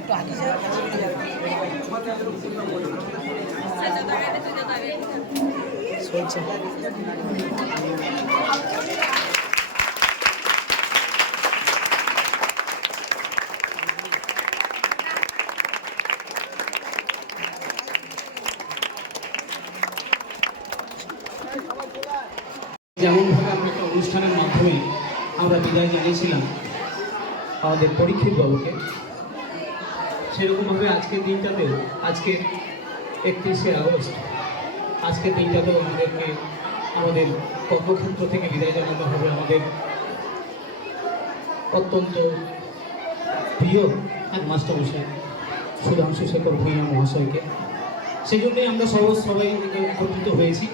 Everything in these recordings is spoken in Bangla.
একটু আগে চলছে। যেমনভাবে আমরা একটা অনুষ্ঠানের মাধ্যমে আমরা বিদায় জানিয়েছিলাম আমাদের পরীক্ষিত বাবুকে, সেরকমভাবে আজকের দিনটাতেও, আজকে 31শে আগস্ট, আজকের দিনটাতেও আমাদেরকে আমাদের কর্মক্ষেত্র থেকে বিদায় জানানো হবে আমাদের অত্যন্ত প্রিয় এক মাস্টারমশাই সুধাংশু শেখর ভূঁইয়া মহাশয়কে। সেই জন্যই আমরা সবাই একত্রিত হয়েছি।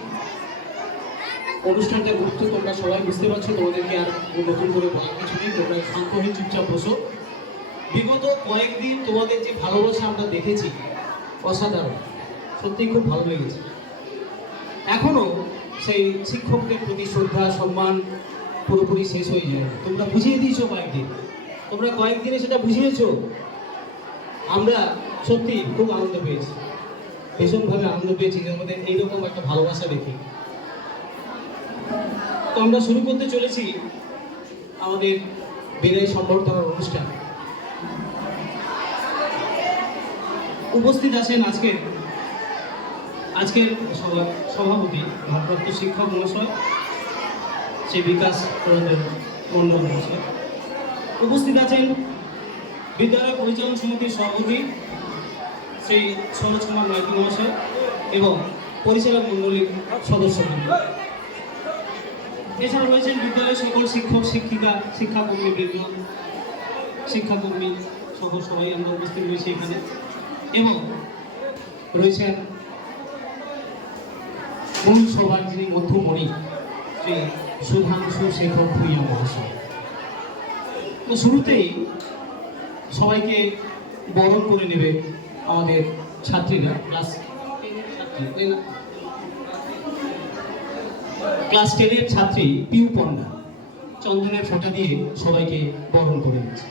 অনুষ্ঠানটার গুরুত্ব তোমরা সবাই বুঝতে পারছো, তোমাদেরকে আর নতুন করে বলার কিছু নেই। তোমরা শান্ত হয়ে চুপচাপ বসো। বিগত কয়েকদিন তোমাদের যে ভালোবাসা আমরা দেখেছি অসাধারণ, সত্যিই খুব ভালো লেগেছে। এখনও সেই শিক্ষকদের প্রতি শ্রদ্ধা সম্মান পুরোপুরি শেষ হয়ে যায়। তোমরা বুঝিয়ে দিয়েছো কয়েকদিন, তোমরা কয়েকদিনে সেটা বুঝিয়েছো। আমরা সত্যি খুব আনন্দ পেয়েছি, ভীষণভাবে আনন্দ পেয়েছি যে আমাদের এইরকম একটা ভালোবাসা দেখি। তো আমরা শুরু করতে চলেছি আমাদের বিদায় সম্বর্ধনার অনুষ্ঠান। উপস্থিত আছেন আজকের সভাপতি ভারপ্রাপ্ত শিক্ষক মহাশয় শ্রী বিকাশ রঞ্জন মণ্ডল মহাশয়। উপস্থিত আছেন বিদ্যালয় পরিচালন সমিতির সভাপতি শ্রী সরোজ কুমার মাইতি মহাশয় এবং পরিচালক মণ্ডলীর সদস্যবৃন্দ। এছাড়া রয়েছেন বিদ্যালয়ের সকল শিক্ষক শিক্ষিকা, শিক্ষাকর্মীবৃন্দ, শিক্ষাকর্মী সহ সবাই আমরা উপস্থিত রয়েছি এখানে। এবং রয়েছেন মূল সভার যিনি মধ্যমণি শ্রী সুধাংশু শেখর ভূঁইয়া মহাশয়। তো শুরুতেই সবাইকে বরণ করে নেবে আমাদের ছাত্রীরা, ক্লাস 10-এর ছাত্রী পিউ পণ্ডা চন্দনের ফোঁটা দিয়ে সবাইকে বরণ করে নিচ্ছে।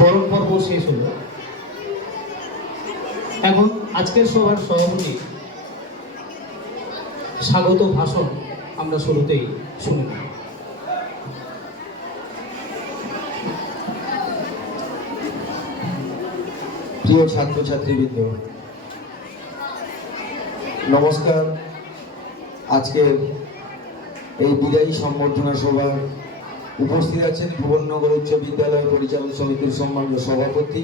বরণ পর্ব শেষ হলো। এখন আজকের সভার সভাপতি স্বাগত ভাষণ আমরা শুরুতেই শুনে নেব। প্রিয় ছাত্রছাত্রীবৃন্দ, নমস্কার। আজকের এই বিদায়ী সম্বর্ধনা সভার উপস্থিত আছেন ভুবননগর উচ্চ বিদ্যালয় পরিচালন সমিতির সম্মানীয় সভাপতি,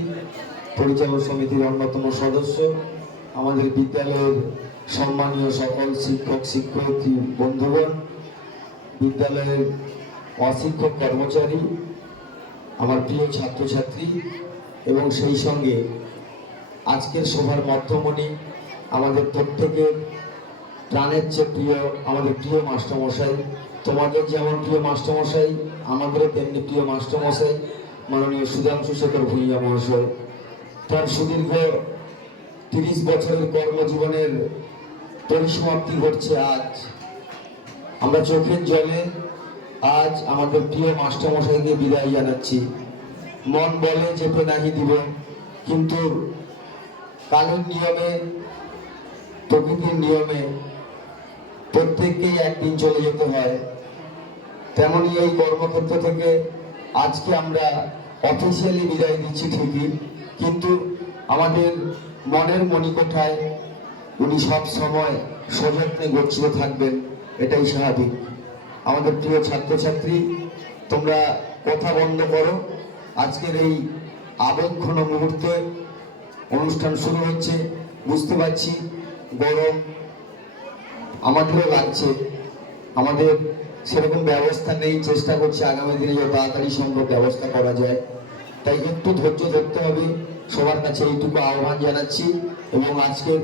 পরিচালন সমিতির অন্যতম সদস্য, আমাদের বিদ্যালয়ের সম্মানীয় সকল শিক্ষক শিক্ষয়িত্রী বন্ধুগণ, বিদ্যালয়ের অশিক্ষক কর্মচারী, আমার প্রিয় ছাত্রছাত্রী এবং সেই সঙ্গে আজকের সভার মধ্যমণি আমাদের প্রত্যেকের প্রাণের চেয়ে প্রিয় আমাদের প্রিয় মাস্টারমশাই। তোমাদের যেমন প্রিয় মাস্টারমশাই, আমাদেরও তেমনি প্রিয় মাস্টারমশাই মাননীয় সুধাংশু শেখর ভূঁইয়া মহাশয়। তার সুদীর্ঘ 30 বছরের কর্মজীবনের পরিসমাপ্তি ঘটছে আজ। আমরা চোখের জলে আজ আমাদের প্রিয় মাস্টারমশাইকে বিদায় জানাচ্ছি। মন বলে যেতে নাহি দিব, কিন্তু কালের নিয়মে, প্রকৃতির নিয়মে প্রত্যেককেই একদিন চলে যেতে হয়। তেমনি এই কর্মক্ষেত্র থেকে আজকে আমরা অফিসিয়ালি বিদায় দিচ্ছি ঠিকই, কিন্তু আমাদের মনের মণিকোঠায় উনি সব সময় সযত্নে গচ্ছিত থাকবেন, এটাই স্বাভাবিক। আমাদের প্রিয় ছাত্রছাত্রী, তোমরা কথা বন্ধ করো। আজকের এই আবেগঘন মুহূর্তে অনুষ্ঠান শুরু হচ্ছে। বুঝতে পারছি গরম আমাদেরও লাগছে, আমাদের সেরকম ব্যবস্থা নেই। চেষ্টা করছি আগামী দিনে যত তাড়াতাড়ি সম্ভব ব্যবস্থা করা যায়, তাই একটু ধৈর্য ধরতে হবে। সবার কাছে এইটুকু আহ্বান জানাচ্ছি। এবং আজকের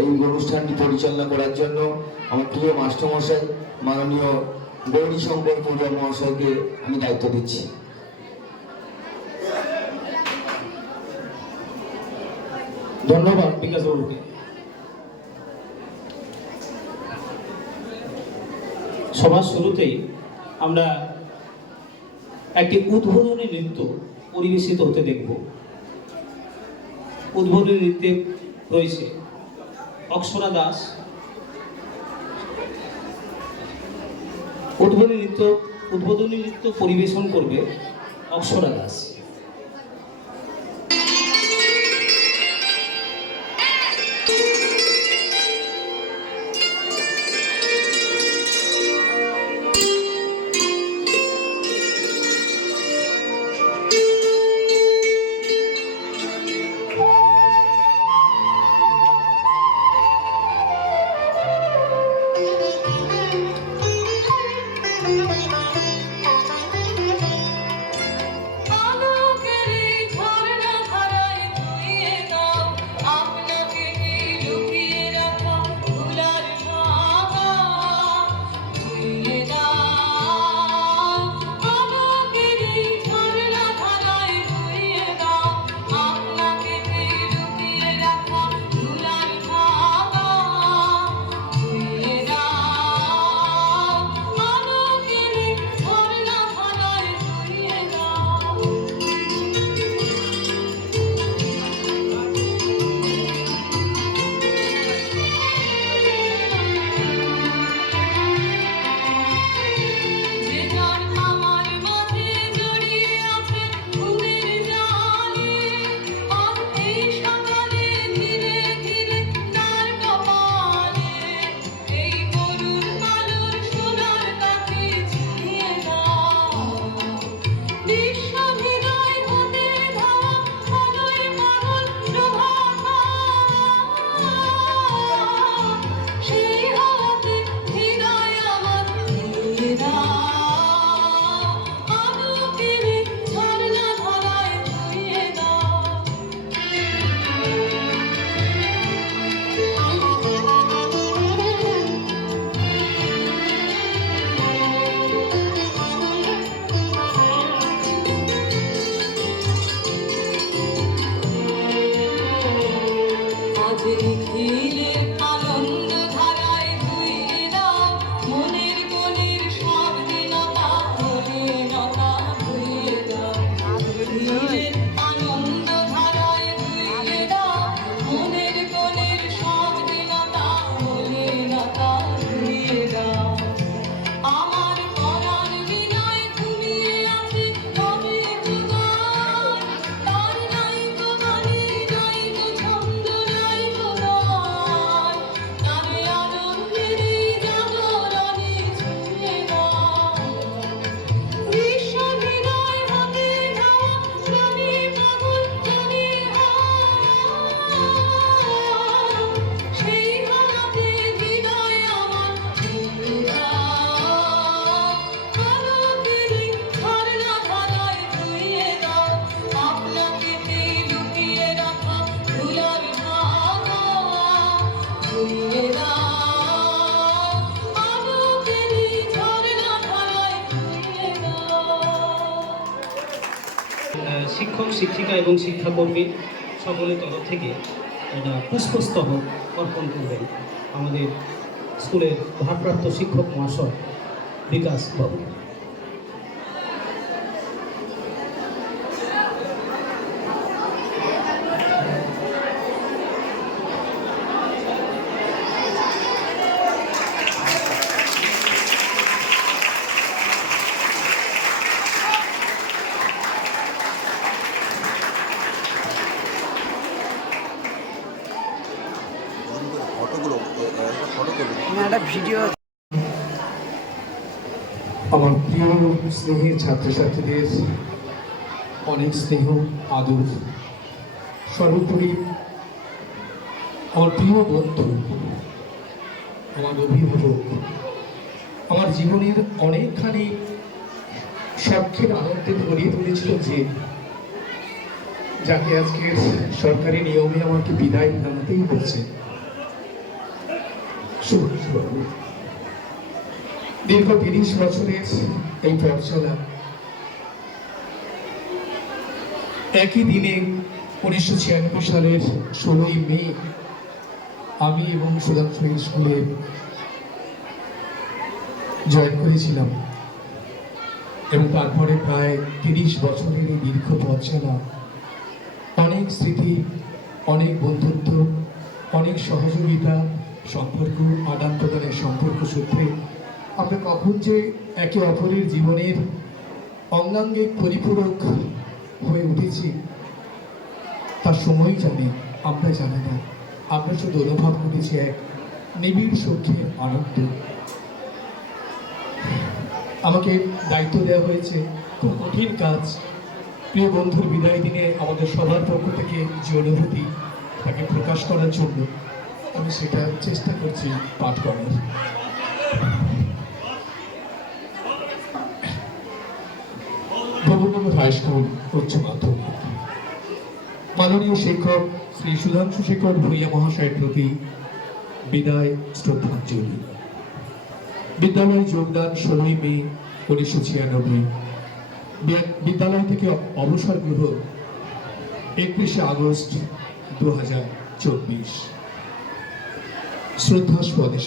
এই অনুষ্ঠানটি পরিচালনা করার জন্য আমার প্রিয় মাস্টারমশাই মাননীয় গৌরীশঙ্কর পূজা মহাশয়কে আমি দায়িত্ব দিচ্ছি। ধন্যবাদ বিকাশ বাবুকে। সবার শুরুতেই আমরা একটি উদ্বোধনী নৃত্য পরিবেশিত হতে দেখব। উদ্বোধনী নৃত্যে রয়েছে অক্ষরা দাস। উদ্বোধনী নৃত্য পরিবেশন করবে অক্ষরা দাস। আনন্দ ধারায় ধুইয়ে দাও মনের গলির সব শিক্ষক শিক্ষিকা এবং শিক্ষাকর্মী সকলের তরফ থেকে একটা পুষ্পস্তবক অর্পণ করবেন আমাদের স্কুলের ভারপ্রাপ্ত শিক্ষক মহাশয় বিকাশ বাবু। একটা ভিডিও। আমার প্রিয় স্নেহের ছাত্রছাত্রীদের অনেক স্নেহ আদর, সর্বোপরি আমার প্রিয় বন্ধু, আমার অভিভাবক, আমার জীবনের অনেকখানি শখের আনন্দে ভরিয়ে তুলেছিল যে যাকে আজকের সরকারি নিয়মে আমাকে বিদায় জানাতেই হচ্ছে। দীর্ঘ 30 বছরের এই পথ চলা, একই দিনে 1996 সালের 16ই মে আমি এবং সুধাংশু স্কুলে জয়েন করেছিলাম এবং তারপরে প্রায় 30 বছরের এই দীর্ঘ পথ চলা, অনেক স্মৃতি, অনেক বন্ধুত্ব, অনেক সহযোগিতা, সম্পর্ক, আদান প্রদানের সম্পর্ক সূত্রে আমরা কখন যে একে অপরের জীবনের অঙ্গাঙ্গিক পরিপূরক হয়ে উঠেছি তার সময় জানে, আমরা জানি না। আমরা শুধু অনুভব করেছি এক নিবিড় সুখের আনন্দ। আমাকে দায়িত্ব দেওয়া হয়েছে খুব কঠিন কাজ, প্রিয় বন্ধুর বিদায় দিনে আমাদের সবার পক্ষ থেকে যে অনুভূতি তাকে প্রকাশ করার জন্য আমি সেটা চেষ্টা করছি পাঠ করার। ভবননগর হাই স্কুল উচ্চ মাধ্যমিক। মাননীয় শিক্ষক শ্রী সুধাংশু শেখর ভূঁইয়া মহাশয়ের প্রতি বিদায় শ্রদ্ধাঞ্জলি। বিদ্যালয়ে যোগদান 16ই মে 1996। বিদ্যালয় থেকে অবসর গ্রহণ 31শে আগস্ট 2024। শ্রদ্ধাস্পদে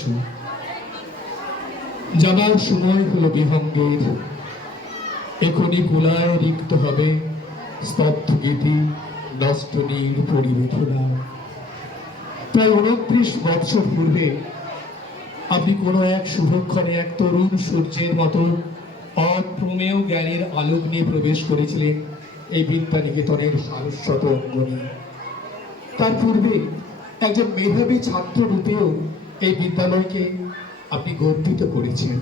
যাবার সময় হলো বিহঙ্গের, এখনই কুলায় রিক্ত হবে স্তব্ধ গীতি, নষ্ট নীর পরিবেঠনা। প্রায় 29 বৎসর পূর্বে আপনি কোনো এক শুভক্ষণে এক তরুণ সূর্যের মতো অপ্রমেয় জ্ঞানের আলোক নিয়ে প্রবেশ করেছিলেন এই বিদ্যা নিকেতনের সারস্বত অঙ্গনে। তার পূর্বে একজন মেধাবী ছাত্র রূপেও এই বিদ্যালয়কে আপনি গর্বিত করেছেন,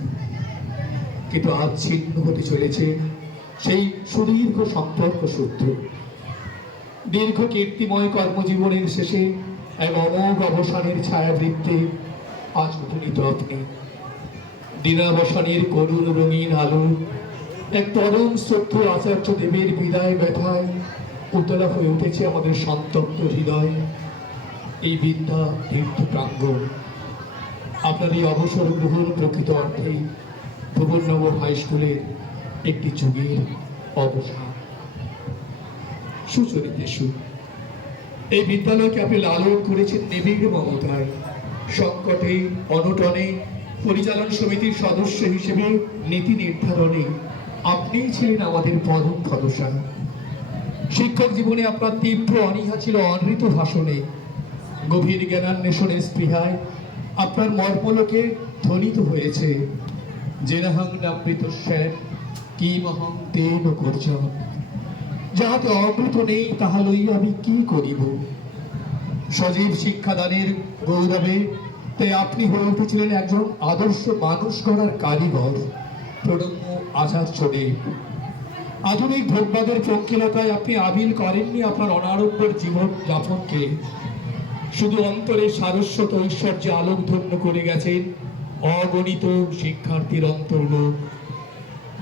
কিন্তু আজ ছিন্ন হতে চলেছে সেই সুদীর্ঘ সম্পর্ক সূত্র। দীর্ঘ কীর্তিময় কর্মজীবনের শেষে এক অমোঘ অবসানের ছায়াবৃত্তে আজ উপনীত আপনি। দিনাবসানের করুণ রঙিন আলো, এক পরম শ্রদ্ধ আচার্য দেবের বিদায় ব্যথায় উতলা হয়ে উঠেছে আমাদের সন্তপ্ত হৃদয়। এই বিদ্যা তীর্থ প্রাঙ্গণ, আপনার এই অবসর গ্রহণ প্রকৃত অর্থেই ভুবননগর হাই স্কুলের একটি যুগের অবসান। সুচরিতেষু, এই বিদ্যালয়কে আপনি লালন করেছেন নিবিড় মমতায়। সংকটে, অনটনে, পরিচালন সমিতির সদস্য হিসেবে নীতি নির্ধারণে আপনিই ছিলেন আমাদের পরম ভরসা। শিক্ষক জীবনে আপনার তীব্র অনীহা ছিল অনৃত ভাষণে, গভীর জ্ঞানান্বেষণের স্পৃহায় আপনার মর্মলোকে ধ্বনিত হয়েছে জেনাহং নামৃত শ্যাম কি মহং তেন করছন। যাহাতে অমৃত নেই তাহা লইয়া আমি কি করিব। সজীব শিক্ষাদানের গৌরবে তাই আপনি হয়ে উঠেছিলেন একজন আদর্শ মানুষ গড়ার কারিগর, প্রণম্য আচার্য দেব। আধুনিক ভোগবাদের প্রঙ্কিলতায় আপনি আবিল করেননি আপনার অনাড়ম্বর জীবন যাপনকে, শুধু অন্তরে সারস্বত ঐশ্বর্যে আলোকধন্য করে গেছেন অগণিত শিক্ষার্থীর অন্তর্লোক।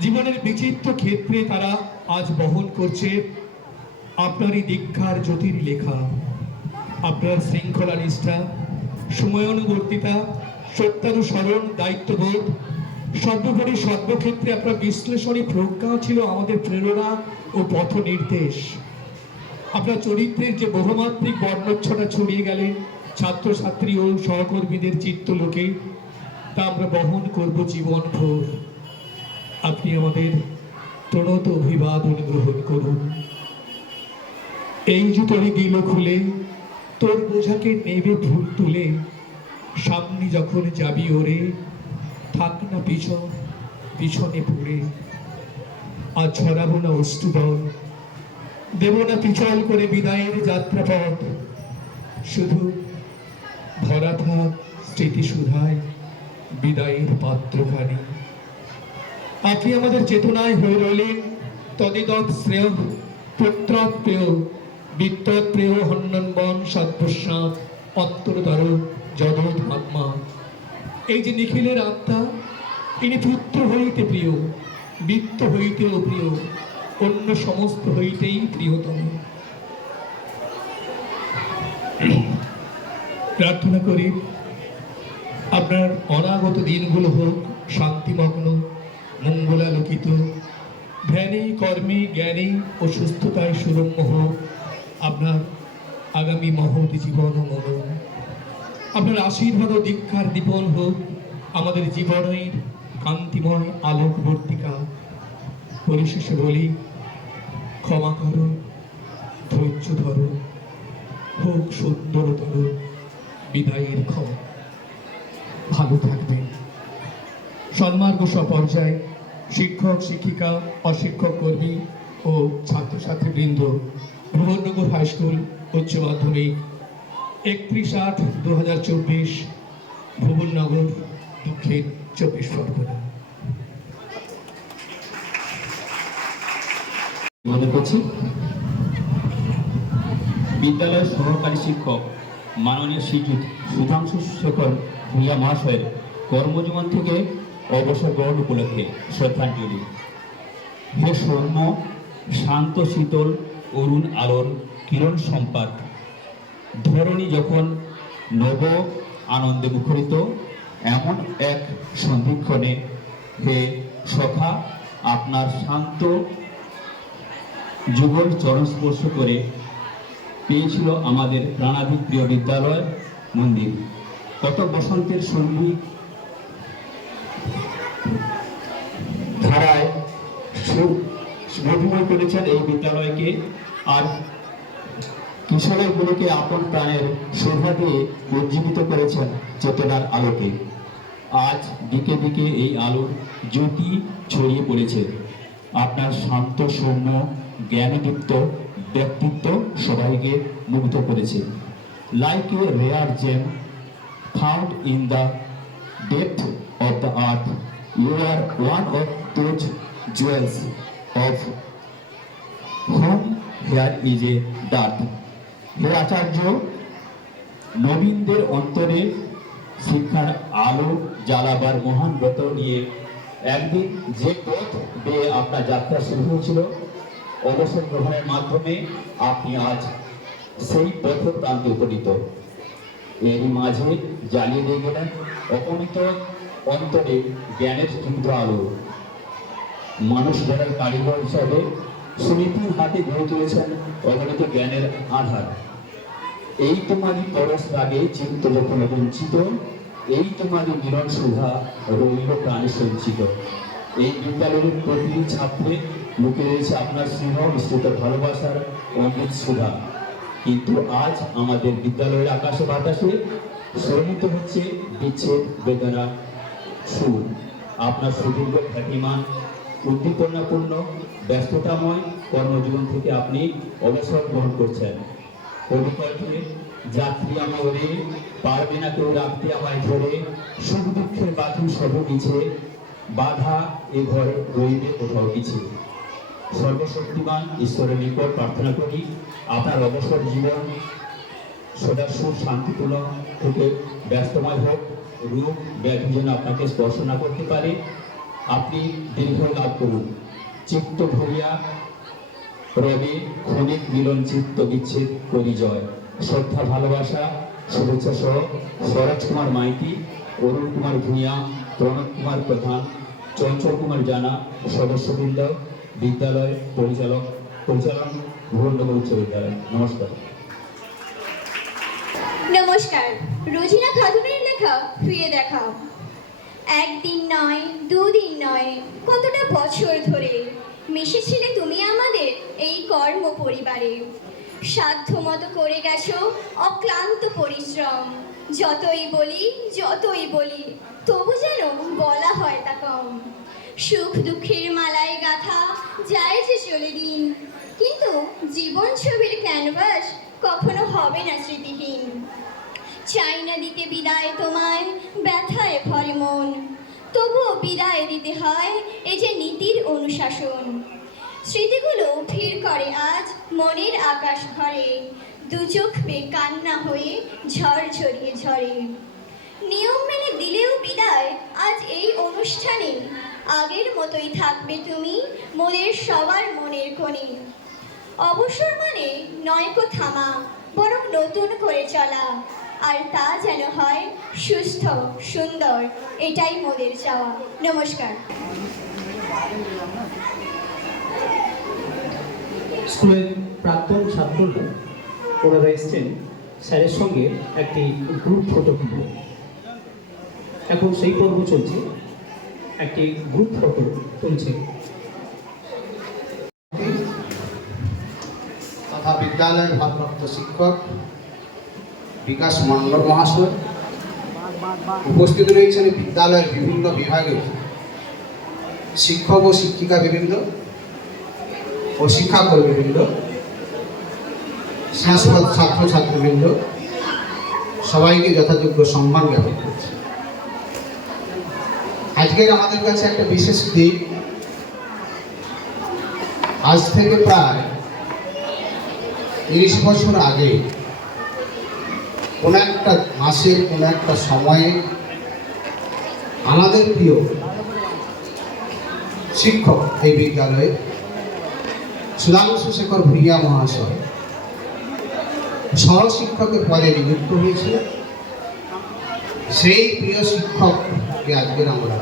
জীবনের বিচিত্র ক্ষেত্রে তারা আজ বহন করছে আপনারই দীক্ষার জ্যোতির লেখা। আপনার শৃঙ্খলা নিষ্ঠা, সময়ানুবর্তিতা, সত্যানুসরণ, দায়িত্ববোধ, সর্বোপরি সর্বক্ষেত্রে আপনার বিশ্লেষণী প্রজ্ঞা ছিল আমাদের প্রেরণা ও পথ নির্দেশ। আপনার চরিত্রের যে বহুমাত্রিক বর্ণচ্ছটা ছড়িয়ে গেলেন ছাত্রছাত্রী ও সহকর্মীদের চিত্তলোকে, তা আমরা বহন করব জীবনভর। আপনি আমাদের প্রণত অভিবাদন গ্রহণ করুন। এই যে তোরে দিল খুলে, তোর বোঝাকে নেবে ভুল তুলে, সামনে যখন যাবি ওরে, থাক না পিছনে পড়ে। আর ছড়াবো না অশ্রুদল, দেব না পিছল করে বিদায়ের যাত্রাপথ, শুধু ভরা থাক স্মৃতিসুধায় বিদায়ের পাত্রখানি। আপনি আমাদের চেতনায় হয়ে রইলেন তদিদৎ শ্রেয় পুত্রপ্রেয় বিত্তপ্রেয় হন্নন্বন সদ্পশ্চাৎ অত্তরতর যদোধ আত্মা। এই যে নিখিলের আত্মা, ইনি পুত্র হইতে প্রিয়, বিত্ত হইতেও প্রিয়, অন্য সমস্ত হইতেই প্রিয়তম। প্রার্থনা করি আপনার অনাগত দিনগুলো হোক শান্তিমগ্ন, মঙ্গলালোকিত, ধ্যানে কর্মে জ্ঞানে ও সুস্থতায় সুরম্য হোক আপনার আগামী মহৎ জীবন ও মনন। আপনার আশীর্বাদ ও দীক্ষার দীপন হোক আমাদের জীবনের কান্তিময় আলোকবর্তিকা। পরিশেষে বলি, ক্ষমা করো, ধৈর্য ধরো, হোক সুন্দরতর বিদায়ের ক্ষমা। ভালো থাকবেন। সন্মার্গ পর্যায়ে শিক্ষক শিক্ষিকা অশিক্ষক কর্মী ও ছাত্রছাত্রীবৃন্দ, ভুবননগর হাই স্কুল উচ্চ মাধ্যমিক 31/8/2024, ভুবননগর, দক্ষিণ 24 পরগনা। মনে করছি বিদ্যালয়ের সহকারী শিক্ষক মাননীয় শ্রীযুত সুধাংশু শেখর ভূঁইয়া মহাশয়ের কর্মজীবন থেকে অবসর গ্রহণ উপলক্ষে শ্রদ্ধাঞ্জলি। হে সৌম্য, শান্ত শীতল অরুণ আলোর কিরণ সম্পাত, ধরণী যখন নব আনন্দে মুখরিত, এমন এক সন্ধিক্ষণে হে সখা, আপনার শান্ত যুগল চরণ স্পর্শ করে পেয়েছিল আমাদের প্রাণাধিক প্রিয় বিদ্যালয় মন্দির। কত বসন্তের সঙ্গী ধারায় মধুময় করেছেন এই বিদ্যালয়কে, আর কিশোরের গুলোকে আপন প্রাণের শোভা দিয়ে উজ্জীবিত করেছেন চেতনার আলোকে। আজ দিকে দিকে এই আলোর জ্যোতি ছড়িয়ে পড়েছে। আপনার শান্ত সৌম্য জ্ঞানদীপ্ত ব্যক্তিত্ব সবাইকে মুগ্ধ করেছে। Like a rare gem found in the depth of the earth, you are one of those jewels of home here is a dearth. হে আচার্য, নবীনদের অন্তরে শিক্ষার আলো জ্বালাবার মহান ব্রত নিয়ে একদিন যে পথ বেয়ে আপনার যাত্রা শুরু হয়েছিল, অবসর গ্রহণের মাধ্যমে আপনি আজ সেই পথ প্রান্তে উপনীত। এরই মাঝে জ্বালিয়ে দিয়ে গেলেন অপমিত অন্তরে জ্ঞানের স্নিগ্ধ আলো। মানুষ গড়ার কারিগর হিসাবে সুনীতির হাতে গড়ে তুলেছেন অগণিত জ্ঞানের আধার। এই তোমারই পরশ রাগে চিত্ত যখন বঞ্চিত, এই তোমারই মিলন সুধা রইল প্রাণে সঞ্চিত। এই বিদ্যালয়ের প্রতিটি ছাত্রে লুকিয়ে রয়েছে আপনার স্নেহ মিশ্রিত ভালোবাসার অমৃত সুধা। কিন্তু আজ আমাদের বিদ্যালয়ের আকাশে বাতাসে শ্রমিত হচ্ছে বিচ্ছেদ বেদনা সুর। আপনার সুদীর্ঘ খ্যাতিমান উদ্দীপনাপূর্ণ ব্যস্ততাময় কর্মজীবন থেকে আপনি অবসর গ্রহণ করছেন। কবিতাকে যাত্রী আমি ওরে, পারবে না কেউ রাখতে আমায় ধরে, সুখ দুঃখের বাকি সব মিছে, বাধা এ ঘর রইবে কোথাও কিছু। সর্বশক্তিমান ঈশ্বরের নিকট প্রার্থনা করি আপনার অবসর জীবন সদাসুর শান্তিপূর্ণ থেকে ব্যস্তময় হোক, রোগ ব্যাধি যেন আপনাকে স্পর্শ না করতে পারে। আপনি দীর্ঘ লাভ করুন। চিত্ত ভরিয়া রবে ক্ষণিক মিলন চিত্ত বিচ্ছেদ পরিজয়। শ্রদ্ধা ভালোবাসা শুভেচ্ছা সহ সরোজ কুমার মাইতি, অরুণ কুমার ভূঁইয়া, প্রণব কুমার প্রধান, চঞ্চল কুমার জানা, সদস্যবৃন্দ, বিদ্যালয় পরিচালন ভুবননগর উচ্চ বিদ্যালয়। নমস্কার। নমস্কার। রোজিনা খাতুনের লেখা ফিরে দেখা। একদিন নয়, দুদিন নয়, কতটা বছর ধরে মিশেছিলে তুমি আমাদের এই কর্ম পরিবারে। সাধ্য মতো করে গেছো অক্লান্ত পরিশ্রম। যতই বলি তবু যেন বলা হয় তা কম। সুখ দুঃখের মালায় গাথা যায় যে চলে দিন, কিন্তু জীবন ছবির ক্যানভাস কখনো হবে না স্মৃতিহীন। চাই না দিতে বিদায় তোমায়, ব্যথায় ভরে মন, তবুও বিদায় দিতে হয় এই যে নীতির অনুশাসন। স্মৃতিগুলো ভিড় করে আজ মনের আকাশ ঘরে, দু চোখ বেয়ে কান্না হয়ে ঝড় ঝরিয়ে ঝরে। নিয়ম মেনে দিলেও বিদায় আজ এই অনুষ্ঠানে, আগের মতোই থাকবে তুমি মোদের সবার মনের কোণে। অবসর মানে নয়কো থামা, বরং নতুন করে চলা, আর তা যেন হয় সুস্থ সুন্দর, এটাই মোদের চাওয়া। নমস্কার। স্কুলের প্রাক্তন ছাত্ররা ওনারা এসছেন স্যারের সঙ্গে একটি গ্রুপ ফটো তুলব। এখন সেই পর্ব চলছে, একটি গ্রুপ ফটো তুলছে। তথা বিদ্যালয়ের ভারপ্রাপ্ত শিক্ষক বিকাশ মণ্ডল মহাশয়, উপস্থিত রয়েছেন বিদ্যালয়ের বিভিন্ন বিভাগের শিক্ষক ও শিক্ষিকাবৃন্দ ও শিক্ষাকর্মীবৃন্দ, স্নেহস্পদ ছাত্রছাত্রীবৃন্দ, সবাইকে যথাযোগ্য সম্মান জ্ঞাপন করছি। আজকের আমাদের কাছে একটা বিশেষ দিন। আজ থেকে প্রায় 30 বছর আগে কোনো একটা মাসের কোনো একটা সময়ে আমাদের প্রিয় শিক্ষক এই বিদ্যালয়ে সুধাংশুশেখর ভূঁইয়া মহাশয় সহশিক্ষকের পদে নিযুক্ত হয়েছিল। সেই প্রিয় শিক্ষককে আজকের আমরা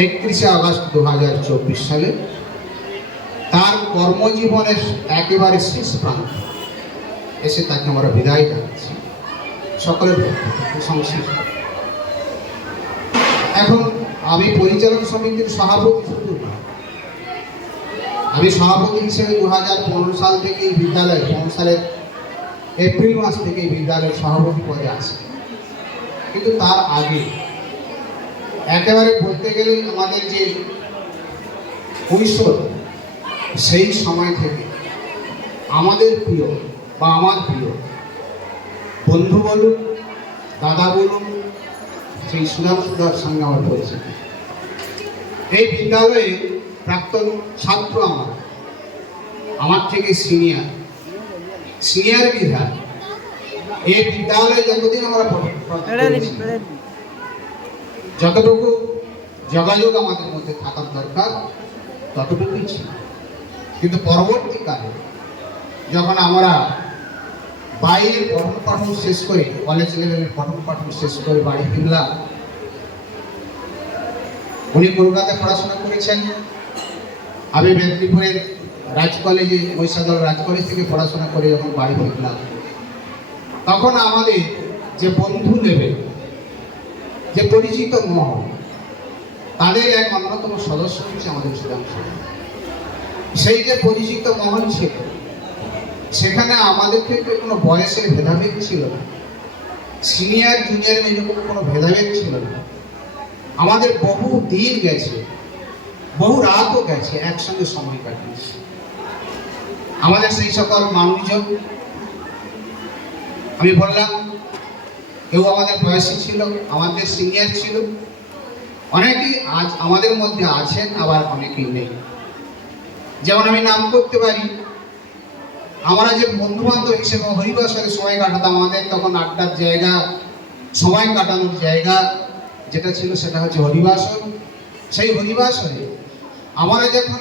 31শে আগস্ট 2024 সালে তার কর্মজীবনের একেবারে শেষ প্রান্ত এসে তাকে আমরা বিদায় জানাচ্ছি সকলের সংশ্লিষ্ট। এখন আমি পরিচালক সমিতির সভাপতি, শুধু না, আমি সভাপতি হিসেবে 2015 সাল থেকে এই বিদ্যালয়ে, 15 সালের এপ্রিল মাস থেকে এই বিদ্যালয়ের সভাপতি পদে আসি। কিন্তু তার আগে একেবারে বলতে গেলে আমাদের যে কৈশোর, সেই সময় থেকে আমাদের প্রিয় বা আমার প্রিয় বন্ধু বলুন, দাদা বলুন, সেই সুধার সঙ্গে আমার পরিচিত। এই বিদ্যালয়ে প্রাক্তন ছাত্র আমার থেকে সিনিয়র বিধান। এই বিদ্যালয়ে যতদিন আমরা যতটুকু যোগাযোগ আমাদের মধ্যে থাকার দরকার ততটুকুই ছিল। কিন্তু পরবর্তীকালে যখন আমরা বাইরের পঠন পাঠন শেষ করে, কলেজ লেভেলের পঠন পাঠন শেষ করে বাড়ি ফিরলাম, উনি কলকাতায় পড়াশোনা করেছেন, আমি মেদিনীপুরের রাজ কলেজে, মহিষাদল রাজ কলেজ থেকে পড়াশোনা করে যখন বাড়ি ফিরলাম, তখন আমাদের যে বন্ধু লেভেল, যে পরিচিত মহল, তাদের এক অন্যতম সদস্য হচ্ছে আমাদের সুধাংশু। সেই যে পরিচিত মহল ছিল, সেখানে আমাদের ক্ষেত্রে কোনো বয়সের ভেদাভেদ ছিল না, সিনিয়র জুনিয়র এরকম কোনো ভেদাভেদ ছিল না। আমাদের বহু দিন গেছে, বহু রাতও গেছে, একসঙ্গে সময় কাটিয়েছি। আমাদের সেই সকল মানুষজন, আমি বললাম, কেউ আমাদের বয়সী ছিল, আমাদের সিনিয়র ছিল, অনেকেই আজ আমাদের মধ্যে আছেন, আবার অনেকেই নেই। যেমন আমি নাম করতে পারি, আমরা যে বন্ধু বান্ধব হিসেবে হরিবাসরে সময় কাটাতাম, আমাদের তখন আড্ডার জায়গা, সময় কাটানোর জায়গা যেটা ছিল সেটা হচ্ছে হরিবাসর। সেই হরিবাসরে আমরা যখন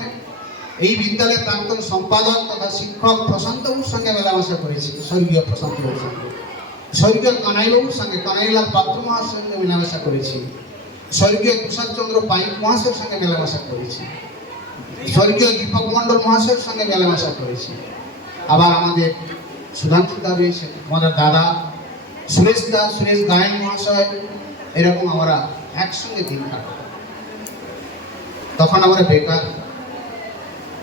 এই বিদ্যালয়ের প্রাক্তন সম্পাদক তথা শিক্ষক প্রশান্তবাবুর সঙ্গে মেলামেশা করেছি, স্বর্গীয় প্রশান্তবাবুর সঙ্গে, স্বর্গীয় কানাইবাবুর সঙ্গে, কানাইলাল পাত্র মহাশয়ের সঙ্গে মেলামেশা করেছি, স্বর্গীয় তুষারচন্দ্র পাইক মহাশয়ের সঙ্গে মেলামেশা করেছি, স্বর্গীয় দীপক মণ্ডল মহাশয়ের সঙ্গে মেলামেশা করেছি। আবার আমাদের সুধাংশু দা রয়েছে, আমাদের দাদা সুরেশ গায়ন মহাশয়, এরকম আমরা একসঙ্গে দিন কাটাতাম। তখন আমরা বেকার,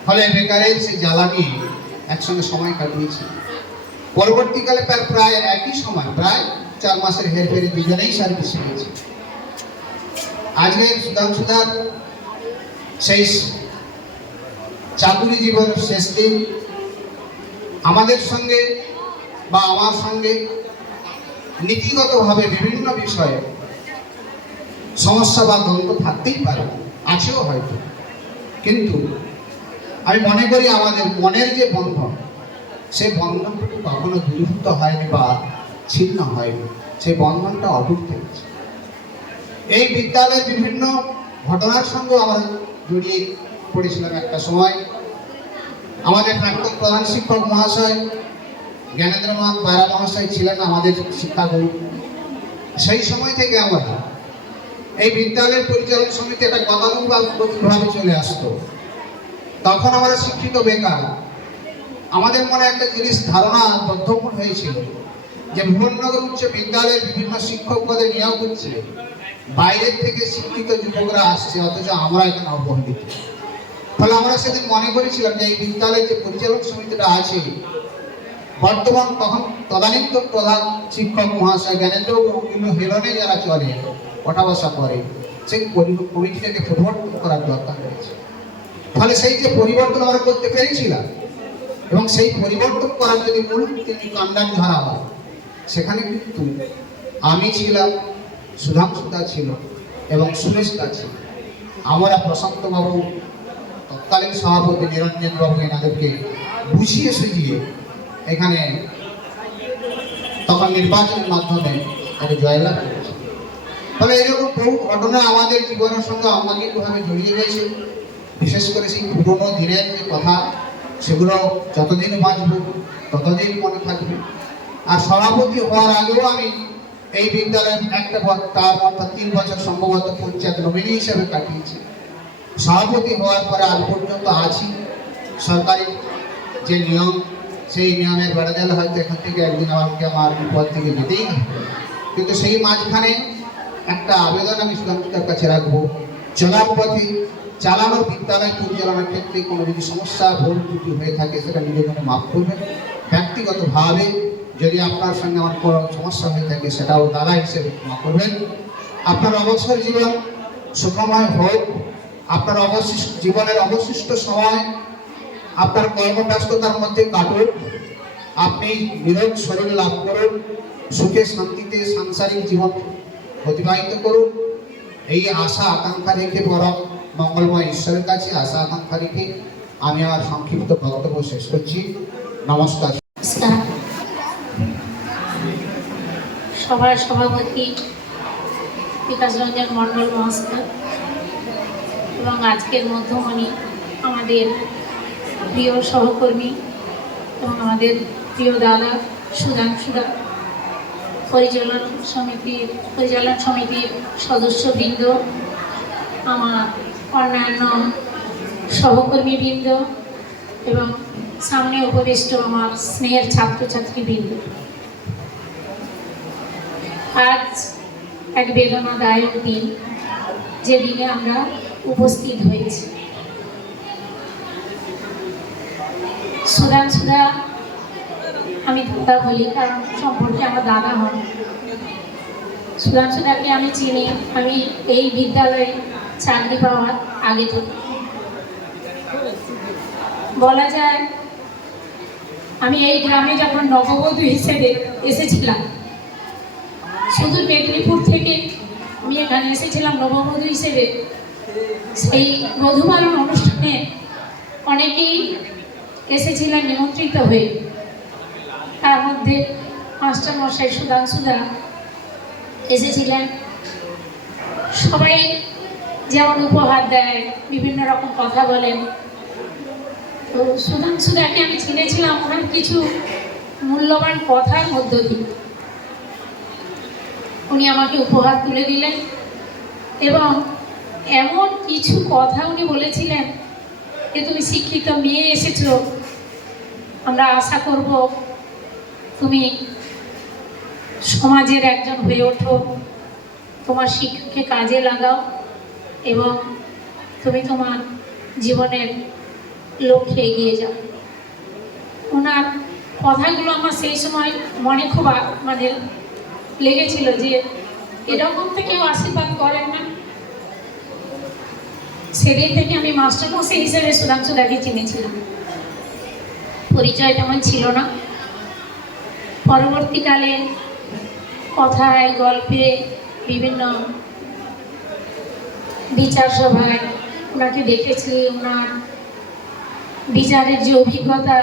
ফলে বেকারের সেই জ্বালা নিয়ে একসঙ্গে সময় কাটিয়েছি। পরবর্তীকালে প্রায় একই সময়, প্রায় 4 মাসের হেরফেরে দুজনেই সার্ভিস পেয়েছি। আজকের সুধাংশুদার সেই চাকুরি জীবনের শেষ দিন আমাদের সঙ্গে বা আমার সঙ্গে নীতিগতভাবে বিভিন্ন বিষয়ে সমস্যা বা দ্বন্দ্ব থাকতেই পারে, আছেও হয়তো, কিন্তু আমি মনে করি আমাদের মনের যে বন্ধন, সেই বন্ধনটুকু কখনো দূরীভূত হয়নি বা ছিন্ন হয়নি, সেই বন্ধনটা অটুট থেকেছে। এই বিদ্যালয়ের বিভিন্ন ঘটনার সঙ্গে আমরা জড়িয়ে পড়েছিলাম একটা সময়। আমাদের প্রাক্তন প্রধান শিক্ষক মহাশয় জ্ঞানেন্দ্রনাথ বারা মহাশয় ছিলেন আমাদের শিক্ষাগুরু। সেই সময় থেকে আমরা এই বিদ্যালয়ের পরিচালন সমিতি একটা গতানুগতিকভাবে চলে আসতো। তখন আমরা শিক্ষিত বেকার, আমাদের মনে একটা জিনিস ধারণা বদ্ধমূল হয়েছিল যে ভুবননগর উচ্চ বিদ্যালয়ের বিভিন্ন শিক্ষক পদে নিয়োগ হচ্ছে, বাইরের থেকে শিক্ষিত যুবকরা আসছে, অথচ আমরা এখানে অবহেলিত। ফলে আমরা সেদিন মনে করেছিলাম যে এই বিদ্যালয়ের যে পরিচালন সমিতিটা আছে, বর্তমান তখন তদানীন্ত প্রধান শিক্ষক মহাশয় জ্ঞানেন্দ্র বিভিন্ন হেরনে যারা চলে, ওঠা বসা করে, সেই কমিটিটাকে পরিবর্তন করার দরকার রয়েছে। ফলে সেই যে পরিবর্তন আমরা করতে পেরেছিলাম, এবং সেই পরিবর্তন করার যদি মূল কাণ্ডারি ধরা হয়, সেখানে কিন্তু আমি ছিলাম, সুধাংশুদা ছিল এবং সুরেশদা ছিল। আমরা প্রশান্তবাবু, তৎকালীন সভাপতি নিরঞ্জনবাবু, এনাদেরকে বুঝিয়ে সুঝিয়ে এখানে তখন নির্বাচনের মাধ্যমে তাকে জয়লাভ করেছে। ফলে এরকম বহু ঘটনা আমাদের জীবনের সঙ্গে অঙ্গাঙ্গিকভাবে জড়িয়ে রয়েছে। বিশেষ করে সেই পুরোনো দিনের যে কথা, সেগুলো যতদিন বাঁচব ততদিন মনে থাকবে। আর সভাপতি হওয়ার আগেও আমি এই বিদ্যালয়ের তার অর্থাৎ 3 বছর সম্ভবত পঞ্চায়েত নমিনি হিসেবে কাটিয়েছি। সভাপতি হওয়ার পরে আজ পর্যন্ত আছি। সরকারি যে নিয়ম, সেই নিয়মের বেড়া গেলে হয়তো এখান থেকে একদিন আমাকে আমার পদ থেকে যেতেই হবে, কিন্তু সেই মাঝখানে একটা আবেদন আমি সুধাংশুদার কাছে রাখবো। চলার পথে চালানোর বিদ্যালয় পরিচালনার ক্ষেত্রে কোনো যদি সমস্যা ভুল ত্রুটি হয়ে থাকে, সেটা নিজের মনে মাফ করবেন। ব্যক্তিগতভাবে যদি আপনার সঙ্গে আমার কোনো সমস্যা হয়ে থাকে, সেটাও দাদা হিসেবে ক্ষমা করবেন। আপনার অবসর জীবন সুখময় হোক। আপনার জীবনের অবশিষ্ট সময় আপনার কর্মব্যস্ততার মধ্যে কাটুন। আপনি নিরোগ শরীর লাভ করুন, সুখে শান্তিতে সাংসারিক জীবন অতিবাহিত করুন। এই আশা আকাঙ্ক্ষা রেখে পরম মঙ্গলময় ঈশ্বরের কাছে আশা আকাঙ্ক্ষা রেখে আমি আমার সংক্ষিপ্ত বক্তব্য শেষ করছি। নমস্কার। সভার সভাপতি বিকাশ রঞ্জন মণ্ডল মহাশয় এবং আজকের মধ্যমণি আমাদের প্রিয় সহকর্মী এবং আমাদের প্রিয় দাদা সুধাংশুদা, পরিচালন সমিতির সদস্যবৃন্দ, আমার অন্যান্য সহকর্মীবৃন্দ এবং সামনে উপবিষ্ট আমার স্নেহের ছাত্রছাত্রীবৃন্দ, আজ এক বেদনাদায়ক দিন, যে দিনে আমরা উপস্থিত হয়েছি। সুধাংশুদা আমি দাদা বলি, কারণ সম্পর্কে আমার দাদা হন। সুধাংশুদাকে আমি চিনি, আমি এই বিদ্যালয়ে চাকরি পাওয়ার আগে থেকে। বলা যায় আমি এই গ্রামে যখন নববধূ হিসেবে এসেছিলাম, শুধু মেদিনীপুর থেকে আমি এখানে এসেছিলাম নববধূ হিসেবে, সেই বধূবরণ অনুষ্ঠানে অনেকেই এসেছিলেন নিমন্ত্রিত হয়ে। তার মধ্যে মাস্টারমশাই সুধাংশুদা এসেছিলেন। সবাই যেমন উপহার দেয়, বিভিন্ন রকম কথা বলেন, তো সুধাংশুদাকে আমি চিনেছিলাম ওনার কিছু মূল্যবান কথার মধ্য দিয়ে। উনি আমাকে উপহার তুলে দিলেন এবং এমন কিছু কথা উনি বলেছিলেন যে তুমি শিক্ষিত মেয়ে এসেছো, আমরা আশা করব তুমি সমাজের একজন হয়ে ওঠো, তোমার শিক্ষাকে কাজে লাগাও এবং তুমি তোমার জীবনের লক্ষ্যে এগিয়ে যাও। ওনার কথাগুলো আমার সেই সময় মনে খুব মানে লেগেছিল যে এরকম তো কেউ আশীর্বাদ করেন না। সেদিন থেকে আমি মাস্টারমশাই হিসেবে সুধাংশু দাকে চিনেছিলাম, পরিচয় তেমন ছিল না। পরবর্তীকালে কথায় গল্পে বিভিন্ন বিচার সভায় ওনাকে দেখেছি, ওনার বিচারের যে অভিজ্ঞতা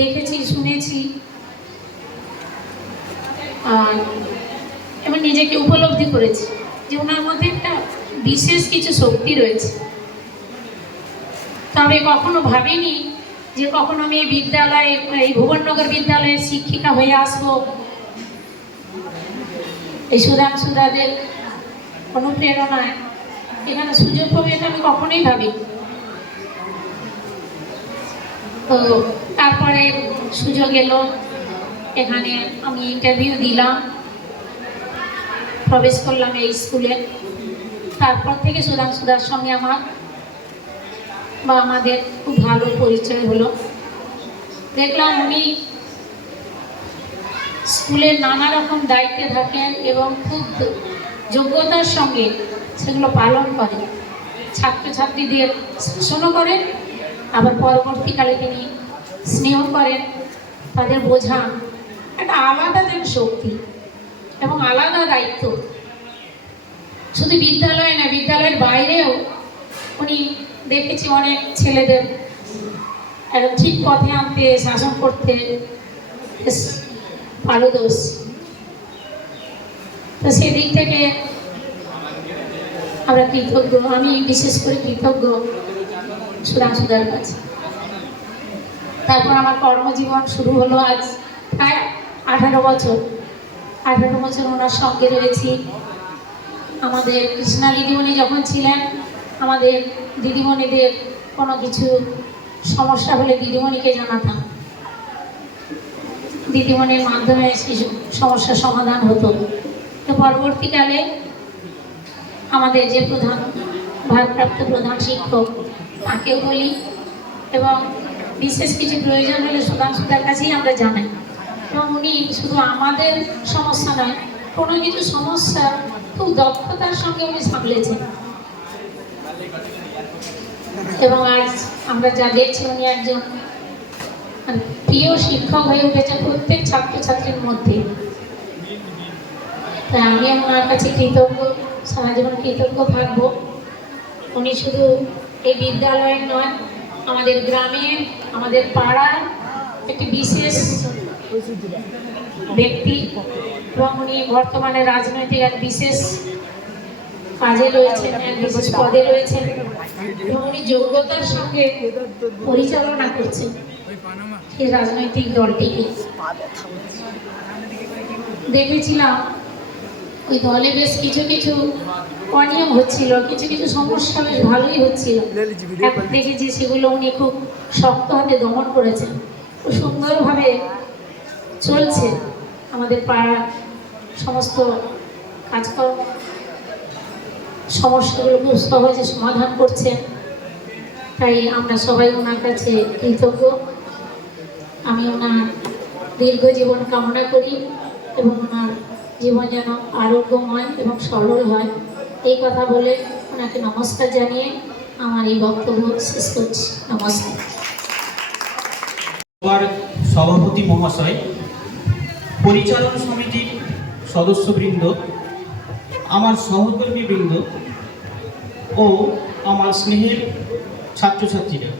দেখেছি শুনেছি, আর এবং নিজেকে উপলব্ধি করেছি যে ওনার মধ্যে একটা বিশেষ কিছু শক্তি রয়েছে। তবে কখনো ভাবিনি যে কখনো আমি এই বিদ্যালয়ে, এই ভুবননগর বিদ্যালয়ের শিক্ষিকা হয়ে আসবো। এই সুধাংশু দাদের অনুপ্রেরণায় এখানে সুযোগ পাবে এটা আমি কখনোই ভাবি। তো তারপরে সুযোগ এলো, এখানে আমি ইন্টারভিউ দিলাম, প্রবেশ করলাম এই স্কুলে। তারপর থেকে সুধাংশু দার সঙ্গে আমাদের খুব ভালো পরিচয় হলো। দেখলাম উনি স্কুলের নানা রকম দায়িত্বে থাকেন এবং খুব যোগ্যতার সঙ্গে সেগুলো পালন করেন, ছাত্রছাত্রীদের শাসনও করেন, আবার পরবর্তীকালে তিনি স্নেহ করেন, তাদের বোঝান। একটা আলাদা যেন শক্তি এবং আলাদা দায়িত্ব। শুধু বিদ্যালয়ে না, বিদ্যালয়ের বাইরেও উনি দেখেছি অনেক ছেলেদের ঠিক পথে আনতে, শাসন করতে বেশ পারদর্শী। তো সেদিক থেকে আমরা কৃতজ্ঞ, আমি বিশেষ করে কৃতজ্ঞ সুধাংশু দার কাছে। তারপর আমার কর্মজীবন শুরু হলো আজ প্রায় 18 বছর। 18 বছর ওনার সঙ্গে রয়েছি। আমাদের কৃষ্ণা দিদিমণি যখন ছিলেন, আমাদের দিদিমণিদের কোনো কিছু সমস্যা হলে দিদিমণিকে জানাতাম, দিদিমণির মাধ্যমে সেই সমস্যার সমাধান হতো। তো পরবর্তীকালে আমাদের যে ভারপ্রাপ্ত প্রধান শিক্ষক তাকেও বলি এবং বিশেষ কিছু প্রয়োজন হলে সুধাংশুদার কাছেই আমরা জানাই। এবং উনি শুধু আমাদের সমস্যা নয়, কোনো কিছু সমস্যা খুব দক্ষতার সঙ্গে উনি সামলেছেন। এবং আজ আমরা যা দেখছি, উনি একজন প্রিয় শিক্ষক হয়ে উঠেছে প্রত্যেক ছাত্রছাত্রীর মধ্যে। তাই আমি ওনার কাছে কৃতজ্ঞ, সারা জীবন কৃতজ্ঞ থাকবো। উনি শুধু এই বিদ্যালয়ের নয়, আমাদের গ্রামের, আমাদের পাড়ার একটি বিশেষ ব্যক্তি এবং উনি বর্তমানে রাজনৈতিক এক বিশেষ কাজে রয়েছেন, এক বিশেষ পদে রয়েছেন এবং উনি যোগ্যতার সঙ্গে পরিচালনা করছেন এই রাজনৈতিক দলটিকে। দেখেছিলাম ওই দলে বেশ কিছু কিছু অনিয়ম হচ্ছিল, কিছু কিছু সমস্যা বেশ ভালোই হচ্ছিল। এখন দেখেছি সেগুলো উনি খুব শক্ত হাতে দমন করেছেন, খুব সুন্দরভাবে চলছে। আমাদের পাড়ার সমস্ত কাজকর্ম, সমস্যাগুলো খুব সহজে সমাধান করছেন। তাই আমরা সবাই ওনার কাছে কৃতজ্ঞ। আমি ওনার দীর্ঘ জীবন কামনা করি এবং ওনার জীবন যেন আরোগ্যময় এবং সরল হয়, এই কথা বলে ওনাকে নমস্কার জানিয়ে আমার এই বক্তব্য শেষ করছি। নমস্কার। সভাপতি মহাশয়, পরিচালন সমিতির সদস্যবৃন্দ, আমার সহকর্মীবৃন্দ ও আমার স্নেহের ছাত্রছাত্রীরা,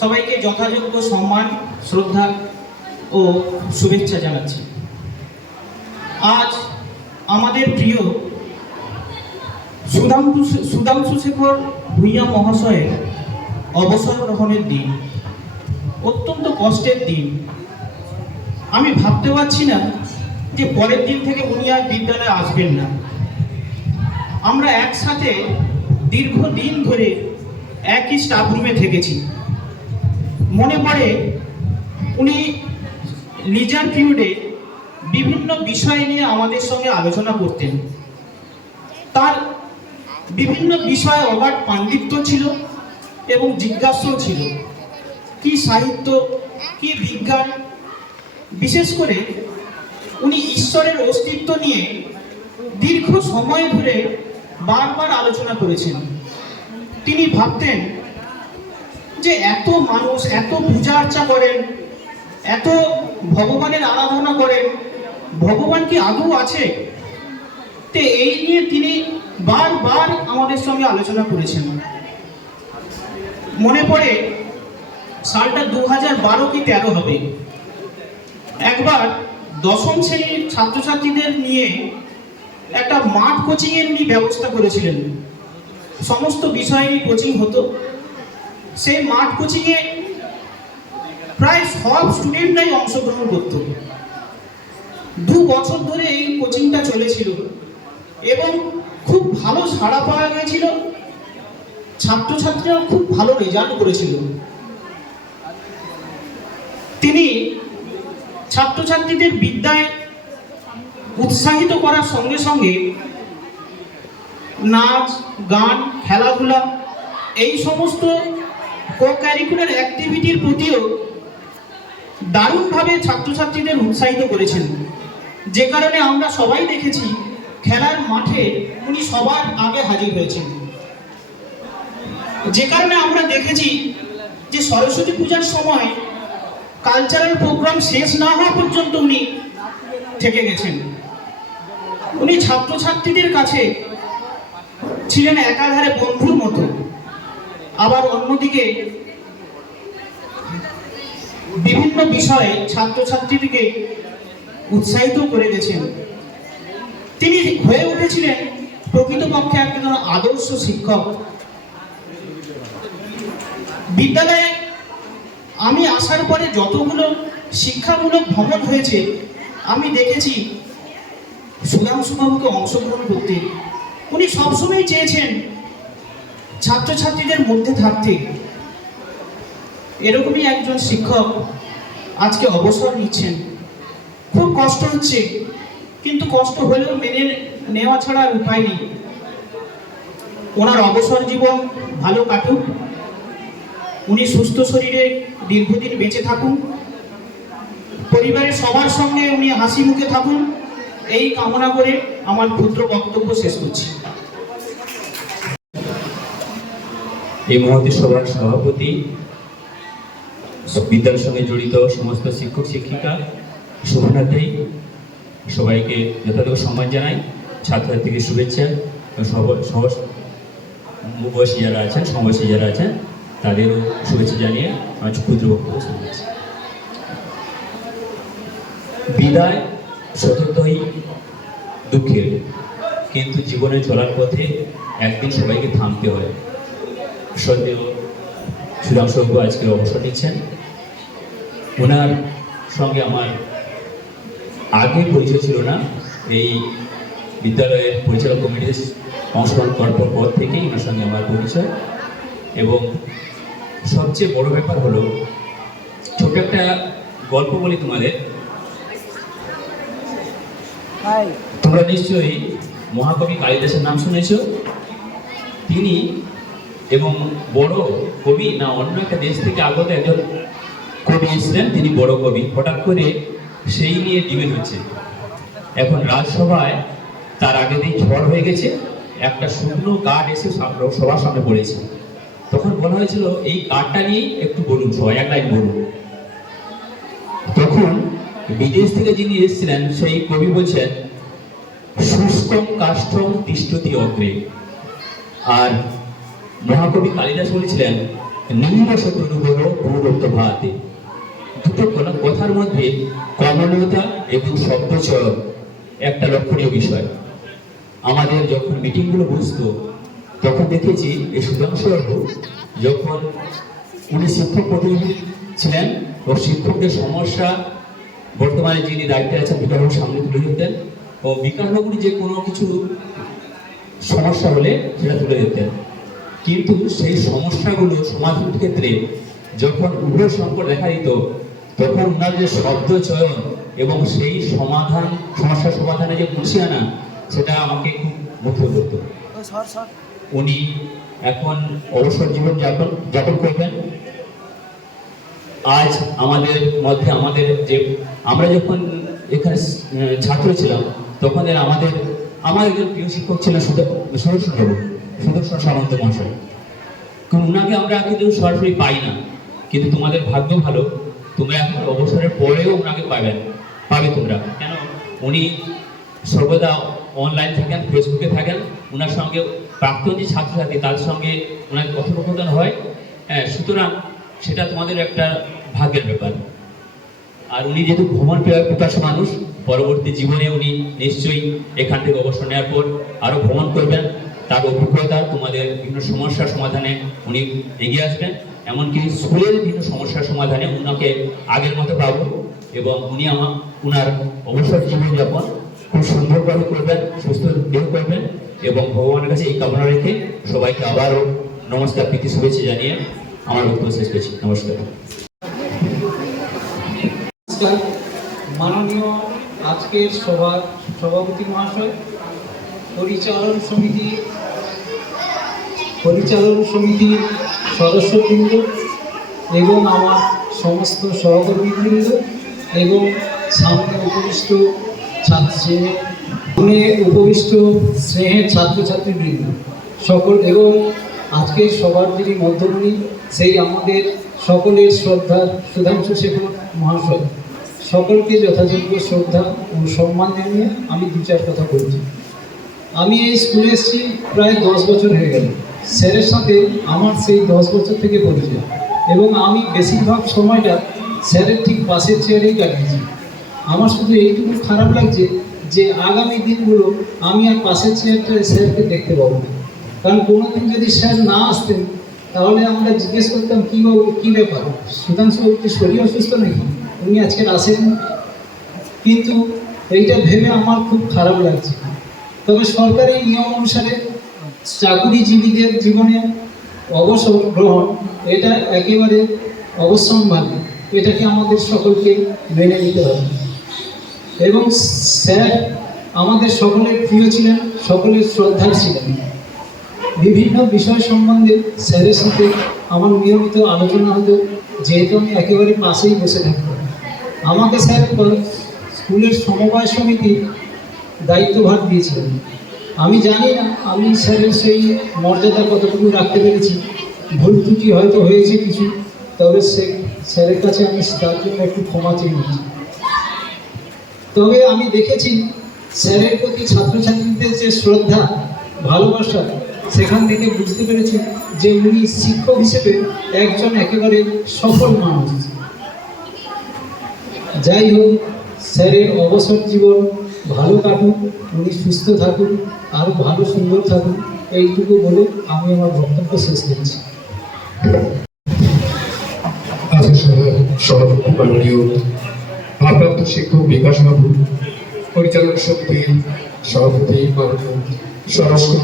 সবাইকে যথাযোগ্য সম্মান, শ্রদ্ধা ও শুভেচ্ছা জানাচ্ছি। আজ আমাদের প্রিয় সুধাংশু শেখর ভূঁইয়া মহাশয়ের অবসর গ্রহণের দিন, অত্যন্ত কষ্টের দিন। আমি ভাবতে পারছি না যে পরের দিন থেকে উনি আর বিদ্যালয়ে আসবেন না। আমরা একসাথে দীর্ঘদিন ধরে একই স্টাফ রুমে থেকেছি। মনে পড়ে উনি লিজার পিরিয়ডে বিভিন্ন বিষয় নিয়ে আমাদের সঙ্গে আলোচনা করতেন। তার বিভিন্ন বিষয়ে অগাধ পাণ্ডিত্য ছিল এবং জিজ্ঞাসাও ছিল, কি সাহিত্য, কি বিজ্ঞান, বিশেষ করে উনি ঈশ্বরের অস্তিত্ব নিয়ে দীর্ঘ সময় ধরে বারবার আলোচনা করেছেন। তিনি ভাবতেন যে এত মানুষ এত পূজা অর্চা করেন, এত ভগবানের আরাধনা করেন, ভগবান কি আদৌ আছে? তো এই নিয়ে তিনি বারবার আমাদের সঙ্গে আলোচনা করেছেন। মনে পড়ে সালটা 2012 কি 13 হবে। একবার দশম শ্রেণীর ছাত্রছাত্রীদের নিয়ে একটা মাঠ কোচিংয়ের উনি ব্যবস্থা করেছিলেন। সমস্ত বিষয়েরই কোচিং হতো। সেই মাঠ কোচিংয়ে প্রায় সব স্টুডেন্টরাই অংশগ্রহণ করত। 2 বছর ধরে এই কোচিংটা চলেছিল এবং খুব ভালো সাড়া পাওয়া গিয়েছিল। ছাত্রছাত্রীরা খুব ভালো রেজাল্ট করেছিল। তিনি ছাত্রছাত্রীদের বিদ্যায় উৎসাহিত করার সঙ্গে সঙ্গে নাচ, গান, খেলাধুলা এই সমস্ত কো কারিকুলার অ্যাক্টিভিটির প্রতিও দারুণভাবে ছাত্রছাত্রীদের উৎসাহিত করেছেন। যে কারণে আমরা সবাই দেখেছি খেলার মাঠে উনি সবার আগে হাজির হয়েছেন। যে কারণে আমরা দেখেছি যে সরস্বতী পূজার সময় কালচারাল প্রোগ্রাম শেষ না হওয়া পর্যন্ত উনি থেকে গেছেন। উনি ছাত্রছাত্রীদের কাছে ছিলেন একাধারে বন্ধুর মতো, আবার অন্যদিকে বিভিন্ন বিষয়ে ছাত্রছাত্রীদেরকে উৎসাহিত করে গেছেন। তিনি হয়ে উঠেছিলেন প্রকৃতপক্ষে একজন আদর্শ শিক্ষক। বিদ্যালয়ে আমি আসার পরে যতগুলো শিক্ষামূলক ভ্রমণ হয়েছে আমি দেখেছি সুধাংশুবাবুকে অংশগ্রহণ করতে। উনি সবসময় চেয়েছেন ছাত্রছাত্রীদের মধ্যে থাকতে। এরকমই একজন শিক্ষক আজকে অবসর নিচ্ছেন। খুব কষ্ট হচ্ছে, কিন্তু কষ্ট হলেও মেনে নেওয়া ছাড়া আর উপায় নেই। ওনার অবসর জীবন ভালো কাটুক, উনি সুস্থ শরীরে দীর্ঘদিন বেঁচে থাকুন, পরিবারের সবার সঙ্গে উনি হাসি মুখে থাকুন, এই কামনা করে আমার ক্ষুদ্র বক্তব্য শেষ করছি। এই মহতী সভার সভাপতি, বিদ্যালয়ের সঙ্গে জড়িত সমস্ত শিক্ষক শিক্ষিকা, শুভনার্থী সবাইকে যথাযথ সম্মান জানাই। ছাত্রছাত্রীকে শুভেচ্ছা। বয়সী যারা আছেন, সমবয়সী যারা আছেন তাদেরও শুভেচ্ছা জানিয়ে আমার ক্ষুদ্র বক্তব্য শুনেছি। বিদায় সততই দুঃখের, কিন্তু জীবনে চলার পথে একদিন সবাইকে থামতে হয়। সন্দেহ সুধাংশুবাবু আজকে অবসর নিচ্ছেন। ওনার সঙ্গে আমার আগে পরিচয় ছিল না। এই বিদ্যালয়ের পরিচালক কমিটিতে অংশগ্রহণ করার পর থেকেই ওনার সঙ্গে আমার পরিচয়। এবং সবচেয়ে বড় ব্যাপার হলো, ছোট একটা গল্প বলি তোমাদের। তোমরা নিশ্চয়ই মহাকবি কালিদাসের নাম শুনেছ। তিনি এবং বড় কবি না অন্য একটা দেশ থেকে আগত একজন কবি এসেছিলেন, তিনি বড় কবি। হঠাৎ করে সেই নিয়ে ডিবেট হচ্ছে। এখন রাজসভায় তার আগের দিন ঝড় হয়ে গেছে, একটা শুকনো কাঠ এসে সবার সামনে পড়েছে। তখন বলা হয়েছিল এই কাঠটা নিয়েই একটু বলুন, সবাই এক লাইন বলুন। তখন বিদেশ থেকে যিনি এসেছিলেন সেই কবি বলছেন, শুষ্কম কাষ্ঠম তিষ্ঠতি অগ্রে। আর মহাকবি কালিদাস বলেছিলেন, নিম্নশত অনুভব পৌরত্ব ভাতে। দুটো কথার মধ্যে কমনীয়তা এবং শব্দচয়ন একটা লক্ষণীয় বিষয়। আমাদের যখন মিটিংগুলো বসতো তখন দেখেছি এই সুধাংশুবাবু যখন উনি শিক্ষক প্রতিনিধি ছিলেন ও শিক্ষকদের সমস্যা বর্তমানে যিনি দায়িত্বে আছেন বিকাশবাবুর সামনে তুলে ধরতেন, ও বিকাশবাবুর যে কোনো কিছু সমস্যা হলে সেটা তুলে দিতেন। কিন্তু সেই সমস্যাগুলো সমাধানের ক্ষেত্রে যখন উভয় সংকট দেখা দিত, তখন ওনার যে শব্দ চয়ন এবং সেই সমস্যা সমাধানে যে গুছিয়ে আনা, সেটা আমাকে খুব মুগ্ধ করতো। উনি এখন অবসর জীবন যাপন করবেন। আজ আমাদের মধ্যে আমরা যখন এখানে ছাত্র ছিলাম, তখন আমার একজন প্রিয় শিক্ষক ছিলেন সুদর্শন সামন্ত মহাশয়। কারণ ওনাকে আমরা কিন্তু সরাসরি পাই না, কিন্তু তোমাদের ভাগ্য ভালো, তোমরা এখন অবসরের পরেও ওনাকে পাবে তোমরা। কেন, উনি সর্বদা অনলাইন থাকেন, ফেসবুকে থাকেন, ওনার সঙ্গে প্রাক্তন যে ছাত্রছাত্রী তাদের সঙ্গে ওনার কথোপকথন হয়। হ্যাঁ, সুতরাং সেটা তোমাদের একটা ভাগ্যের ব্যাপার। আর উনি যেহেতু ভ্রমণ পিপাসু মানুষ, পরবর্তী জীবনে উনি নিশ্চয়ই এখান থেকে অবসর নেওয়ার পর আরও ভ্রমণ করবেন। তার অভিজ্ঞতা, তোমাদের বিভিন্ন সমস্যার সমাধানে উনি এগিয়ে আসবেন। এমনকি স্কুলের বিভিন্ন সমস্যার সমাধানে উনাকে আগের মতো পাবো, এবং উনি উনার অবসর জীবনযাপন খুব সুন্দরভাবে করবেন, সুস্থ দেহ করবেন, এবং ভগবানের কাছে এই কামনা রেখে সবাইকে আবারও নমস্কার, প্রীতি, শুভেচ্ছা জানিয়ে আমার বক্তব্য শেষ করছি। নমস্কার। নমস্কার। মাননীয় আজকের সভার সভাপতি মহাশয়, পরিচালন সমিতির সদস্যবৃন্দ এবং আমার সমস্ত সহকর্মীবৃন্দ এবং সামনে উপবিষ্ট স্নেহের ছাত্রছাত্রীবৃন্দ সকল, এবং আজকের সবার যিনি মধ্যমণি, সেই আমাদের সকলের শ্রদ্ধা সুধাংশু শেখর মহাশয়, সকলকে যথাযোগ্য শ্রদ্ধা ও সম্মান জানিয়ে আমি 2-4 কথা বলছি। আমি এই স্কুলে এসেছি প্রায় 10 বছর হয়ে গেল। স্যারের সাথে আমার সেই 10 বছর থেকে পরিচয়, এবং আমি বেশিরভাগ সময়টা স্যারের ঠিক পাশের চেয়ারেই কাটিয়েছি। আমার শুধু এইটুকু খারাপ লাগছে যে আগামী দিনগুলো আমি আর পাশের চেয়ারটা স্যারকে দেখতে পাবো না। কারণ কোনোদিন যদি স্যার না আসতেন, তাহলে আমরা জিজ্ঞেস করতাম কী ব্যাপার, সুধাংশুবাবু কি শরীর অসুস্থ নাকি, উনি আজকে আসেন। কিন্তু এইটা ভেবে আমার খুব খারাপ লাগছে। তবে সরকারি নিয়ম অনুসারে চাকুরিজীবীদের জীবনে অবসর গ্রহণ এটা একেবারে অবশ্যম্ভাবী, এটাকে আমাদের সকলকে মেনে নিতে হবে। এবং স্যার আমাদের সকলের প্রিয় ছিলেন, সকলের শ্রদ্ধার ছিলেন। বিভিন্ন বিষয় সম্বন্ধে স্যারের সাথে আমার নিয়মিত আলোচনা হতো, যেহেতু আমি একেবারে পাশেই বসে থাকতাম। আমাকে স্যার স্কুলের সমবায় সমিতির দায়িত্বভার দিয়েছিলেন। আমি জানি না আমি স্যারের সেই মর্যাদা কতটুকু রাখতে পেরেছি, ভুল ত্রুটি হয়তো হয়েছে কিছু, তবে স্যারের কাছে আমি তার জন্য একটু ক্ষমা চেয়ে নিচ্ছি। তবে আমি দেখেছি স্যারের প্রতি ছাত্রছাত্রীদের যে শ্রদ্ধা, ভালোবাসা, সেখান থেকে বুঝতে পেরেছি যে উনি শিক্ষক হিসেবে একজন একেবারে সফল মানুষ। যাই হোক, স্যারের অবসর জীবন ভালো কাটুক, উনি সুস্থ থাকুন, আরও ভালো সুন্দর থাকুন, এইটুকু বলে আমি আমার বক্তব্য শেষ করছি। সভাপতি মাননীয় ভারপ্রাপ্ত শিক্ষক বিকাশ বাবু, পরিচালক সমিতির সভাপতি মাননীয় স্বরাষ্ট্র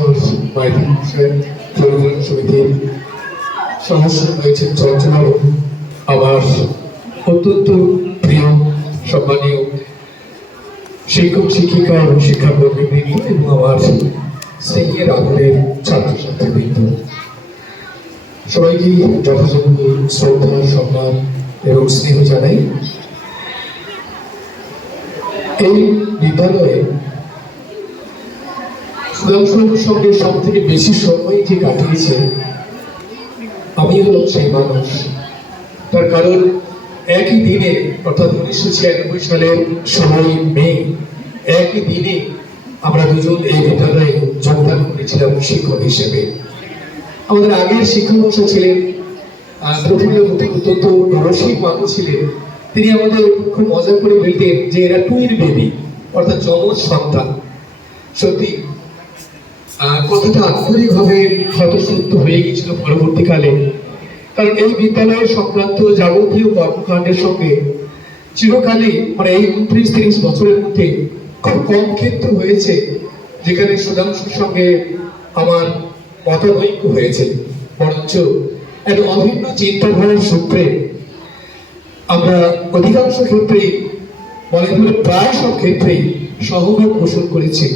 পরিচালন সমিতির সদস্য রয়েছেন চঞ্চলা বাবু, আমার অত্যন্ত প্রিয় সম্মানীয় শিক্ষক শিক্ষিকা এবং শিক্ষাকর্মীবৃন্দ এবং আমার স্নেহের আদরের ছাত্রছাত্রীবৃন্দ, সবাইকে যথাযোগ্য শ্রদ্ধা, সম্মান এবং স্নেহ জানাই। এই বিদ্যালয়ে সুধাংশুর সঙ্গে সব থেকে বেশি সময় যে কাটিয়েছে আমি হলাম সেই মানুষ। তার কারণ একই দিনে, অর্থাৎ 1996 সালের 16 মে, একই দিনে আমরা দুজন এই বিদ্যালয়ে যোগদান করেছিলাম শিক্ষক হিসেবে। আমাদের আগের শিক্ষক ছিলেন প্রথমে অত্যন্ত রসিক মানুষ ছিলেন। তিনি আমাদের খুব মজা করে বলতেন যে এরা টুইন বেবি, অর্থাৎ যমজ সন্তান। সত্যি কথাটা আক্ষরিকভাবে হয়তো সত্য হয়ে গেছিল পরবর্তীকালে, কারণ এই বিদ্যালয়ের সংক্রান্ত যাবতীয় কর্মকাণ্ডের সঙ্গে চিরকালই মানে এই 29-30 বছরের মধ্যে খুব কম ক্ষেত্র হয়েছে যেখানে সুধাংশুর সঙ্গে আমার মতানৈক্য হয়েছে, বরঞ্চ এক অভিন্ন চিন্তাধারার সূত্রে আমরা অধিকাংশ ক্ষেত্রেই, বলে প্রায় সব ক্ষেত্রেই সহমত পোষণ করেছি।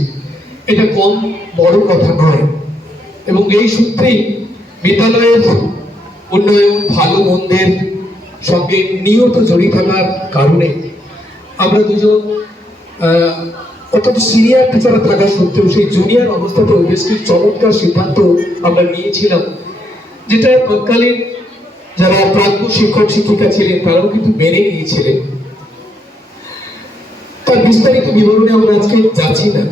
এটা কম বড় কথা নয়, এবং এই সূত্রেই বিদ্যালয়ের উন্নয়ন, ভালো মন্দের সঙ্গে নিয়ত জড়িত থাকার কারণে আমরা দুজন অত্যন্ত সিনিয়র টিচার থাকা সত্ত্বেও সেই জুনিয়র অবস্থাতেও বেশ কিছু চমৎকার সিদ্ধান্ত আমরা নিয়েছিলাম, যেটা তৎকালীন যারা প্রাজ্ঞ শিক্ষক শিক্ষিকা ছিলেন তারাও কিন্তু মেনে নিয়েছিলেন। তার বিস্তারিত বিবরণে আমরা আজকে যাচ্ছি না,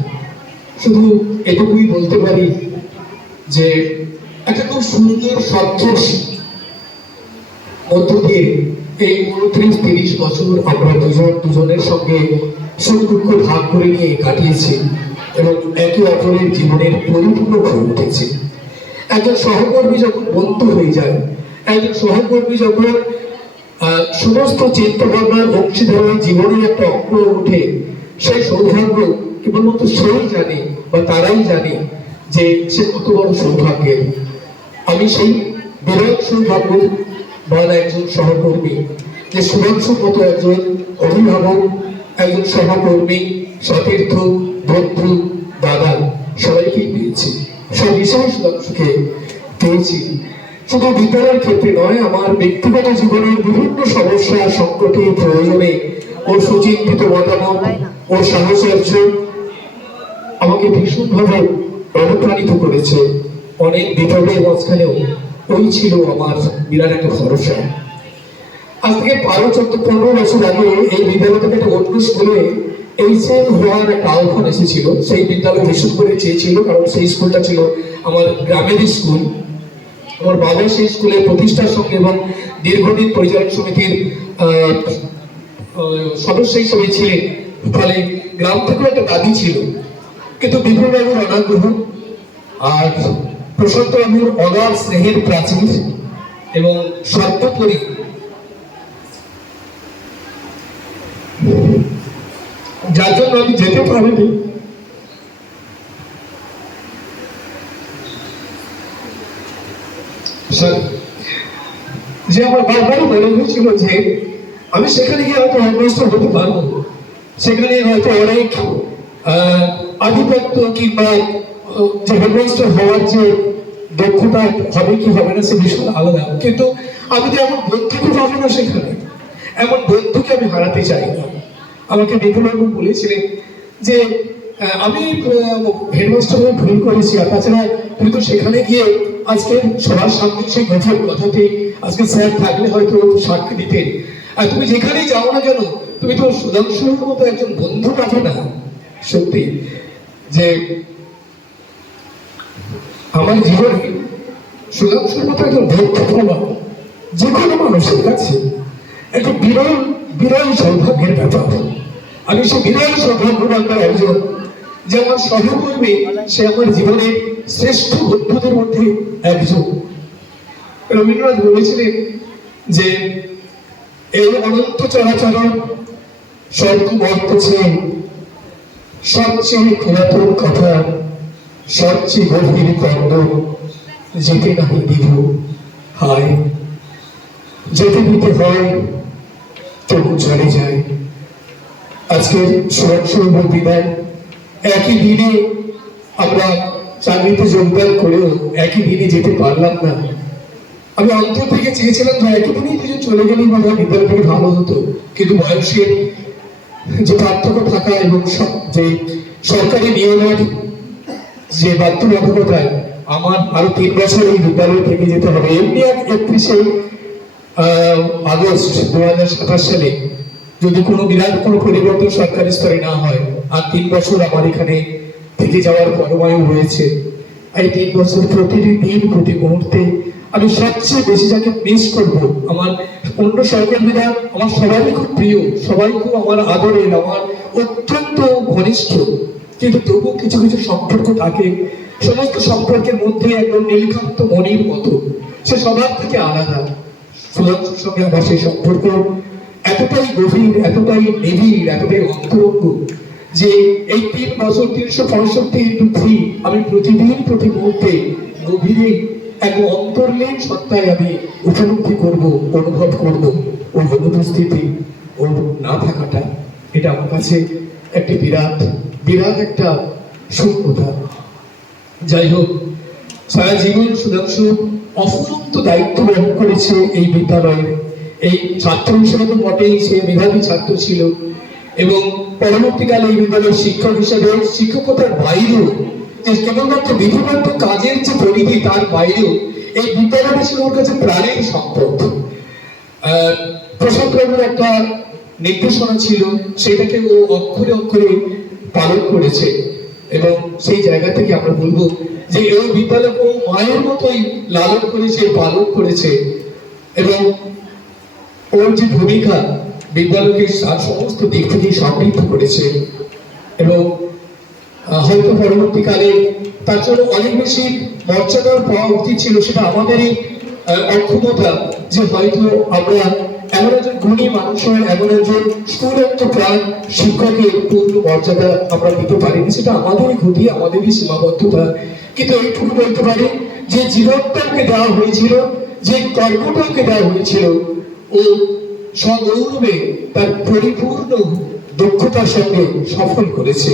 শুধু এটুকুই বলতে পারি যে একটা খুব সুন্দর স্বচ্ছ মধ্য দিয়ে এই 29-30 বছর আমরা দুজনের সঙ্গে সুখ দুঃখ ভাগ করে নিয়ে কাটিয়েছি এবং একে অপরের জীবনের পরিপূর্ণ হয়ে উঠেছে। একজন সহকর্মী যখন বন্ধু হয়ে যায়, একজন সহকর্মী যখন সমস্ত চিন্তা ভাবনার অংশীদারের জীবনের একটা অঙ্গ উঠে, সেই সৌভাগ্য কেবলমাত্র সেই জানে বা তারাই জানে যে সে কত বড় সৌভাগ্যের। আমি সেই বিরাট সৌভাগ্য বলা একজন সহকর্মী, যে সুধাংশুর মতো একজন অভিভাবক, একজন সহকর্মী, সতীর্থ, বন্ধু, দাদা সবাইকেই পেয়েছি। সব বিষয়ে সুধাংশুকে পেয়েছি। শুধু বিদ্যালয়ের ক্ষেত্রে নয়, আমার ব্যক্তিগত জীবনের বিভিন্ন সমস্যা, সংকটে, প্রয়োজনে ওর সুচিন্তিত মতামত, ওর সাহচর্য আমাকে ভীষণভাবে অনুপ্রাণিত করেছে। অনেক বিপদের মাঝখানেও ওই ছিল আমার বিরাট একটা ভরসা। আজ থেকে 12-15 বছর আগে এই বিদ্যালয় থেকে একটা অন্য স্কুলে এইচএম হওয়ার একটা আহ্বান এসেছিল। সেই বিদ্যালয় বিশেষ করে চেয়েছিল, কারণ সেই স্কুলটা ছিল আমার গ্রামের স্কুল। আমার বাবা সেই স্কুলের প্রতিষ্ঠার সঙ্গে এবং দীর্ঘদিন পরিচালন সমিতির সদস্য হিসেবে ছিলেন, ফলে গ্রাম থেকেও একটা দাবি ছিল। কিন্তু বিপুলবাবুর অনাগ্রহ আর প্রশান্ত বাবুর অগাধ স্নেহের প্রাচীর এবং সর্বোপরি যার জন্য আমি যেতে পারিনি, যে আমার বারবারই মনে হয়েছিল যে আমি সেখানে গিয়ে হয়তো হেডমাস্টার হতে পারবো, সেখানে হয়তো অনেক আধিপত্য কিংবা যে হেডমাস্টার হওয়ার যে দক্ষতা হবে কি হবে না সে বিষয় আলাদা। কিন্তু আমি তো এমন বন্ধুকে পাবো না সেখানে, এমন বন্ধুকে আমি হারাতে চাই না। আমাকে বিপুলবাবু বলেছিলেন যে আমি হেডমাস্টার হয়ে ভুল করেছি, আর তাছাড়া তুমি তো সেখানে গিয়ে আজকে সবার সামনে সেই গভীর কথাতে আজকে স্যার থাকলে হয়তো সাক্ষী দিতেন, আর তুমি যেখানেই যাও না কেন তুমি তো সুধাংশুর মতো একজন বন্ধু পাবে না। সত্যি যে আমার জীবনে সুধাংশুর মতো একজন বন্ধু পাওয়া যে কোনো মানুষের কাছে একটা বিরল বিরল সৌভাগ্যের ব্যাপার। আমি সে বিরল সৌভাগ্যবান্ধার একজন, যে আমার সহকর্মী, সে আমার জীবনের শ্রেষ্ঠ বন্ধুদের মধ্যে একজন। রবীন্দ্রনাথ বলেছিলেন যে এই অনন্ত চরাচর স্বর্গ বর্তছে, সবচেয়ে পুরাতন কথা, সবচেয়ে গভীর কন্দ, যেতে নাহি দিব হায়, যেতে দিতে হয় তবু চলে যায়। আজকের সুরক্ষা বিদায়, একই দিনে আমরা চাকরিতে যোগদান করেও একই দিনে যেতে পারলাম না। আমি অন্তর থেকে চেয়েছিলাম যে একই দিনেই দুজন চলে গেলেই বোধ হয় বিদ্যালয় থেকে ভালো হতো, কিন্তু বয়সের যে পার্থক্য থাকা এবং যে সরকারি নিয়মের যে বাধ্যবাধকতায় আমার আরো 3 বছর এই বিদ্যালয় থেকে যেতে হবে। এমনি 31শে আগস্ট 2027 সালে যদি কোনো বিরাট কোনো পরিবর্তন সরকারি স্তরে না হয়, আর 3 বছর আমার এখানে থেকে যাওয়ার পরমায়ু রয়েছে। এই 3 বছর প্রতিটি দিন, প্রতি মুহূর্তে আমি সবচেয়ে বেশি যাকে মিস করবো, আমার অন্য সহকর্মীরা আমার সবাই খুব প্রিয়, সবাই খুব আমার আদরের, আমার অত্যন্ত ঘনিষ্ঠ, কিন্তু তবু কিছু কিছু সম্পর্ক থাকে, সমস্ত সম্পর্কের মধ্যে একদম নীলকান্ত মণির মতো, সে সবার থেকে আলাদা। সুধাংশুর সঙ্গে আমার সেই সম্পর্ক এতটাই গভীর, এতটাই নিবিড়, এতটাই অন্তরঙ্গ যে এই 3 বছর 365 আমি প্রতিদিন প্রতি মুহূর্তে গভীরে এক অন্তর্লীন সত্তায় আমি উপলব্ধি করব, অনুভব করব ওর অনুপস্থিতি, ওর না থাকাটা, এটা আমার কাছে একটি বিরাট বিরাট একটা শূন্যতা। যাই হোক, সারা জীবন সুধাংশু অফুরন্ত দায়িত্ব বহন করেছে এই বিদ্যালয়ের। এই ছাত্র হিসেবে তো মোটেই সে মেধাবী ছাত্র ছিল, এবং পরবর্তীকালে এই বিদ্যালয়ের শিক্ষক হিসেবে শিক্ষকতার বাইরেও যে কেবলমাত্র বিধিবদ্ধ কাজের যে পরিধি, তার বাইরেও এই বিদ্যালয়টা ছিল ওর কাছে প্রাণের সম্পদ। প্রসাদ বাবুর একটা নির্দেশনা ছিল, সেটাকে ও অক্ষরে অক্ষরে পালন করেছে, এবং সেই জায়গা থেকে আমরা বলবো যে এই বিদ্যালয়কে ও মায়ের মতোই লালন করেছে, পালন করেছে, এবং ওর যে ভূমিকা বিদ্যালয়কে সমস্ত দিক থেকে সমৃদ্ধ করেছে। এবং হয়তো পরবর্তীকালে তার জন্য অনেক বেশি মর্যাদার পাওয়া উচিত ছিল, সেটা আমাদেরই অক্ষমতা যে হয়তো আমরা এমন একজন গুণী মানুষের, এমন একজন স্কুলত্ব প্রাণ শিক্ষকের পূর্ণ মর্যাদা আমরা দিতে পারিনি, সেটা আমাদেরই ক্ষতি, আমাদেরই সীমাবদ্ধতা। কিন্তু এইটুকু বলতে পারি যে জীবনটাকে দেওয়া হয়েছিল, যে কর্মটাকে দেওয়া হয়েছিল, ও সগৌরবে তার পরিপূর্ণ দক্ষতার সঙ্গে সফল করেছে।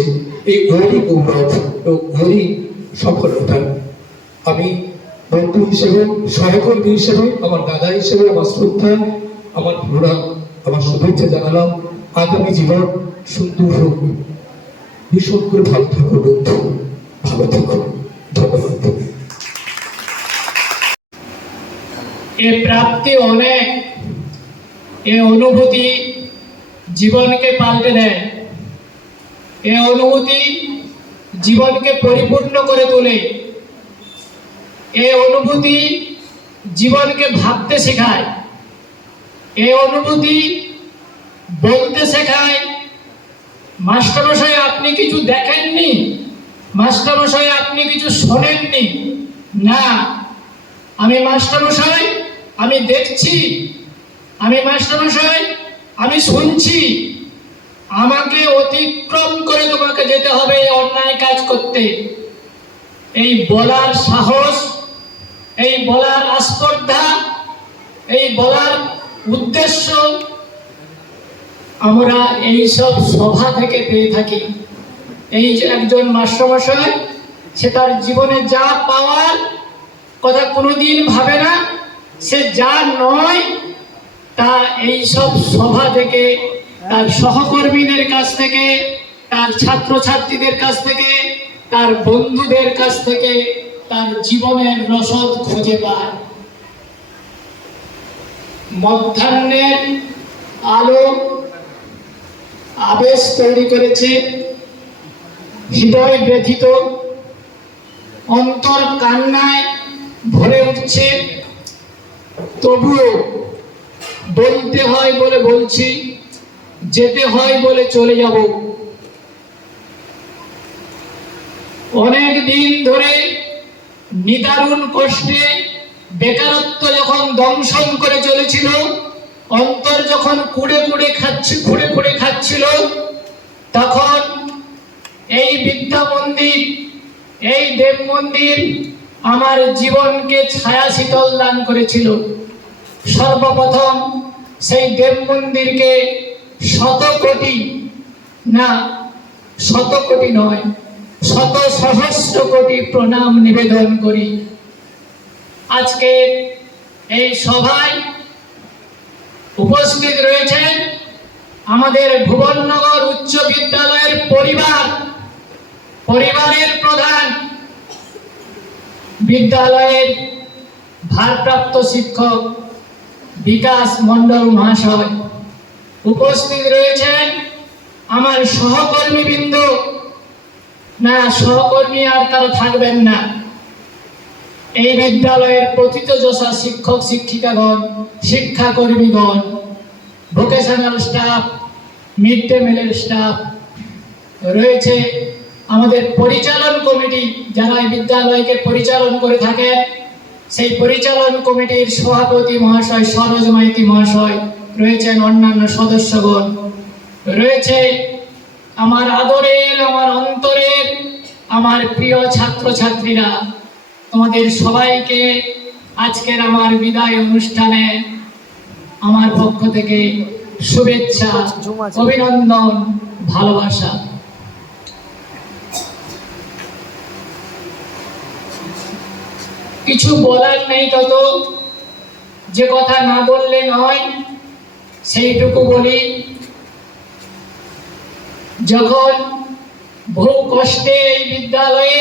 এই ওরই গৌরব ও ওরই সফলতা। আমি বন্ধু হিসেবে, সহকর্মী হিসেবে, আমার দাদা হিসেবে আমার শ্রদ্ধা, আমার প্রণাম, আমার শুভেচ্ছা জানালাম। আগামী জীবন সুন্দর হোক, ভীষণ করে ভালো থাকো বন্ধু, ভালো থাকো, ধন্যবাদ। এ প্রাপ্তি অনেক, এ অনুভূতি জীবনকে পাল্টে দেয়, এ অনুভূতি জীবনকে পরিপূর্ণ করে তোলে, এ অনুভূতি জীবনকে ভাবতে শেখায়, এ অনুভূতি বলতে শেখায়, মাস্টারমশাই আপনি কিছু দেখেননি, মাস্টারমশাই আপনি কিছু শোনেননি। না, আমি মাস্টারমশাই আমি দেখছি, আমি মাস্টারমশাই আমি শুনছি, আমাকে অতিক্রম করে তোমাকে যেতে হবে এই অন্যায় কাজ করতে। এই বলার সাহস, এই বলার আস্পর্ধা, এই বলার উদ্দেশ্য আমরা এই সব সভা থেকে পেয়ে থাকি। এই যে একজন মাস্টারমশাই, সে তার জীবনে যা পাওয়ার কথা কোনোদিন ভাবে না, সে যা নয় তা এই সব সভা থেকে, তার সহকর্মীদের কাছ থেকে, তার ছাত্রছাত্রীদের কাছ থেকে, তার বন্ধুদের কাছ থেকে তার জীবনের রসদ খুঁজে পায়। মধ্যাহ্নের আলো আবেশ তৈরি করেছে, হৃদয় ব্যথিত, অন্তর কান্নায় ভরে উঠছে, তবুও বলতে হয় বলে বলছি, যেতে হয় বলে চলে যাব। অনেক দিন ধরে নিদারুণ কষ্টে বেকারত্ব যখন দংশন করে চলেছিল, অন্তর যখন কুড়ে কুড়ে খাচ্ছিল, তখন এই বিদ্যা মন্দির, এই দেব মন্দির আমার জীবনকে ছায়া শীতল দান করেছিল। সর্বপ্রথম সেই দেব মন্দিরকে শত কোটি নয়, শত সহস্র কোটি প্রণাম নিবেদন করি। আজকে এই সভায় উপস্থিত রয়েছেন আমাদের ভুবননগর উচ্চ বিদ্যালয়ের পরিবারের প্রধান, বিদ্যালয়ের ভারপ্রাপ্ত শিক্ষক বিকাশ মণ্ডল মহাশয়। উপস্থিত রয়েছেন আমার সহকর্মীবৃন্দ, না সহকর্মী আর তারা থাকবেন না, এই বিদ্যালয়ের প্রথিতযশা শিক্ষক শিক্ষিকাগণ, শিক্ষাকর্মীগণ, ভোকেশনাল স্টাফ, মিড ডে মিলের স্টাফ রয়েছে, আমাদের পরিচালন কমিটি যারা এই বিদ্যালয়কে পরিচালন করে থাকেন, সেই পরিচালন কমিটির সভাপতি মহাশয় সরোজ মাইতি মহাশয় রয়েছেন, অন্যান্য সদস্যগণ রয়েছে, আমার আদরের, আমার অন্তরের, আমার প্রিয় ছাত্রছাত্রীরা, তোমাদের সবাইকে আজকের আমার বিদায় অনুষ্ঠানে আমার পক্ষ থেকে শুভেচ্ছা, অভিনন্দন, ভালোবাসা। কিছু বলার নেই, তত যে কথা না বললে নয় সেইটুকু বলি। যখন বহু কষ্টে এই বিদ্যালয়ে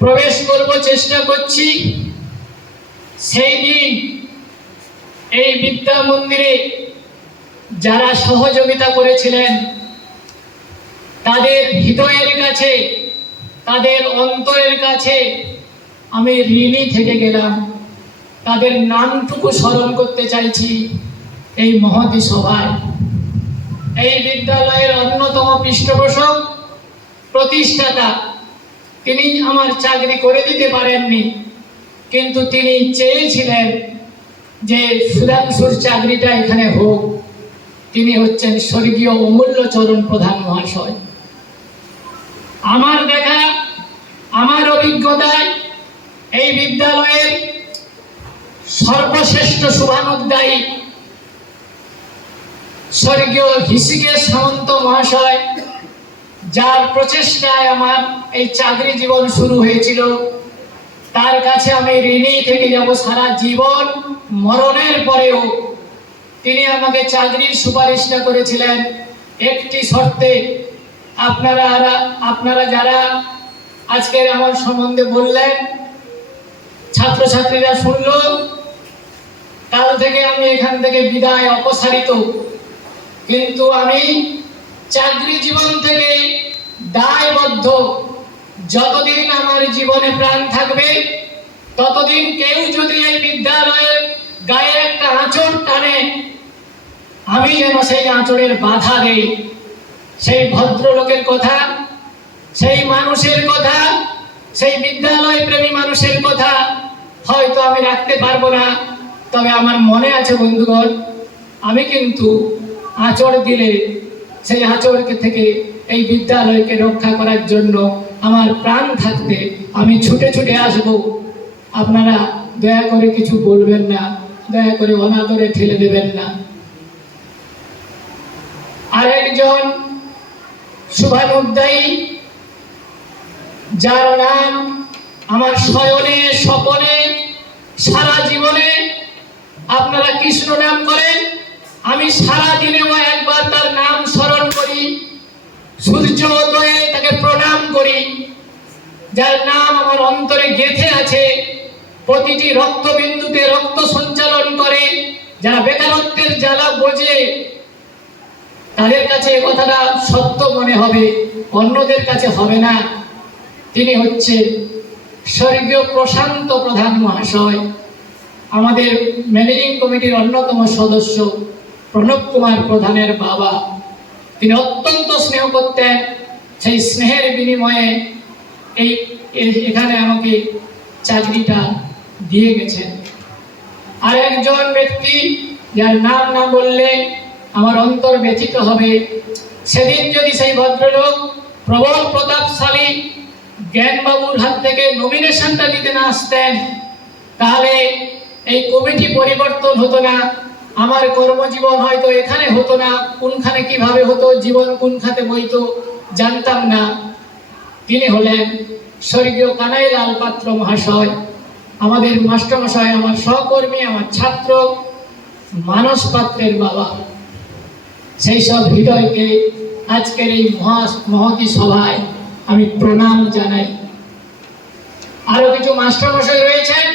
প্রবেশ করব চেষ্টা করছি, সেই দিন এই বিদ্যা মন্দিরে যারা সহযোগিতা করেছিলেন তাদের হৃদয়ের কাছে, তাদের অন্তরের কাছে আমি ঋণী থেকে গেলাম। তাদের নামটুকু স্মরণ করতে চাইছি এই মহতী সভায়। এই বিদ্যালয়ের অন্যতম পৃষ্ঠপোষক, প্রতিষ্ঠাতা, তিনি আমার চাকরি করে দিতে পারেননি, কিন্তু তিনি চেয়েছিলেন যে সুধাংশুর চাকরিটা এখানে হোক। তিনি হচ্ছেন স্বর্গীয় অমূল্যচরণ প্রধান মহাশয়। আমার দেখা, আমার অভিজ্ঞতায় এই বিদ্যালয়ের সর্বশ্রেষ্ঠ শুভানুদ্দায়ী স্বর্গীয় হৃষিকেশ সামন্ত মহাশয়, যার প্রচেষ্টায় আমার এই চাকরি জীবন শুরু হয়েছিল, তার কাছে আমি ঋণী থেকে যাব সারা জীবন। মরণের পরেও তিনি আমাকে চাকরির সুপারিশটা করেছিলেন একটি শর্তে। আপনারা যারা আজকের আমার সম্বন্ধে বললেন, ছাত্রছাত্রীরা শুনল, কাল থেকে আমি এখান থেকে বিদায় অপসারিত, কিন্তু আমি চাকরি জীবন থেকে দায়বদ্ধ। যতদিন আমার জীবনে প্রাণ থাকবে ততদিন কেউ যদি এই বিদ্যালয়ের গায়ে একটা আঁচড় টানে, আমি যেন সেই আঁচড়ের বাধা দেই। সেই ভদ্রলোকের কথা, সেই মানুষের কথা, সেই বিদ্যালয় প্রেমী মানুষের কথা হয়তো আমি রাখতে পারবো না, তবে আমার মনে আছে বন্ধুগণ, আমি কিন্তু আঁচড় দিলে সেই আঁচড়কে থেকে এই বিদ্যালয়কে রক্ষা করার জন্য আমার প্রাণ থাকতে আমি ছুটে ছুটে আসব। আপনারা দয়া করে কিছু বলবেন না, দয়া করে অনাদরে ঠেলে দেবেন না। আরেকজন শুভানুদ্দায়ী, যার নাম আমার শয়নে স্বপনে সারা জীবনে আপনারা কৃষ্ণ নাম করেন, আমি সারা দিনেও একবার তার নাম স্মরণ করি, সূর্য উদয়ে তাকে প্রণাম করি। যার নাম আমার অন্তরে গেঁথে আছে, প্রতিটি রক্তবিন্দুতে রক্ত সঞ্চালন করে, যারা বেকারত্বের জ্বালা বোঝে তাদের কাছে এ কথাটা সত্য মনে হবে, অন্যদের কাছে হবে না। তিনি হচ্ছে স্বর্গীয় প্রশান্ত প্রধান মহাশয়, আমাদের ম্যানেজিং কমিটির অন্যতম সদস্য, প্রণব কুমার প্রধানের বাবা। তিনি অত্যন্ত স্নেহ করতেন, সেই স্নেহের বিনিময়ে এখানে আমাকে চাকরিটা দিয়ে গেছেন। আর একজন ব্যক্তি, যার নাম না বললে আমার অন্তর ব্যথিত হবে, সেদিন যদি সেই ভদ্রলোক প্রবল প্রতাপশালী জ্ঞানবাবুর হাত থেকে নমিনেশনটা নিতে না আসতেন, তাহলে এই কমিটি পরিবর্তন হতো না, আমার কর্মজীবন হয়তো এখানে হতো না, কোনখানে কিভাবে হতো, জীবন কোন খাতে বইতো জানতাম না। তিনি হলেন স্বর্গীয় কানাইলাল পাত্র মহাশয়, আমাদের মাস্টারমশাই, আমার সহকর্মী, আমার ছাত্র মানস পাত্রের বাবা। সেই সব হৃদয়কে আজকের এই মহতী সভায় আমি প্রণাম জানাই। আরো কিছু মাস্টারমশাই রয়েছেন,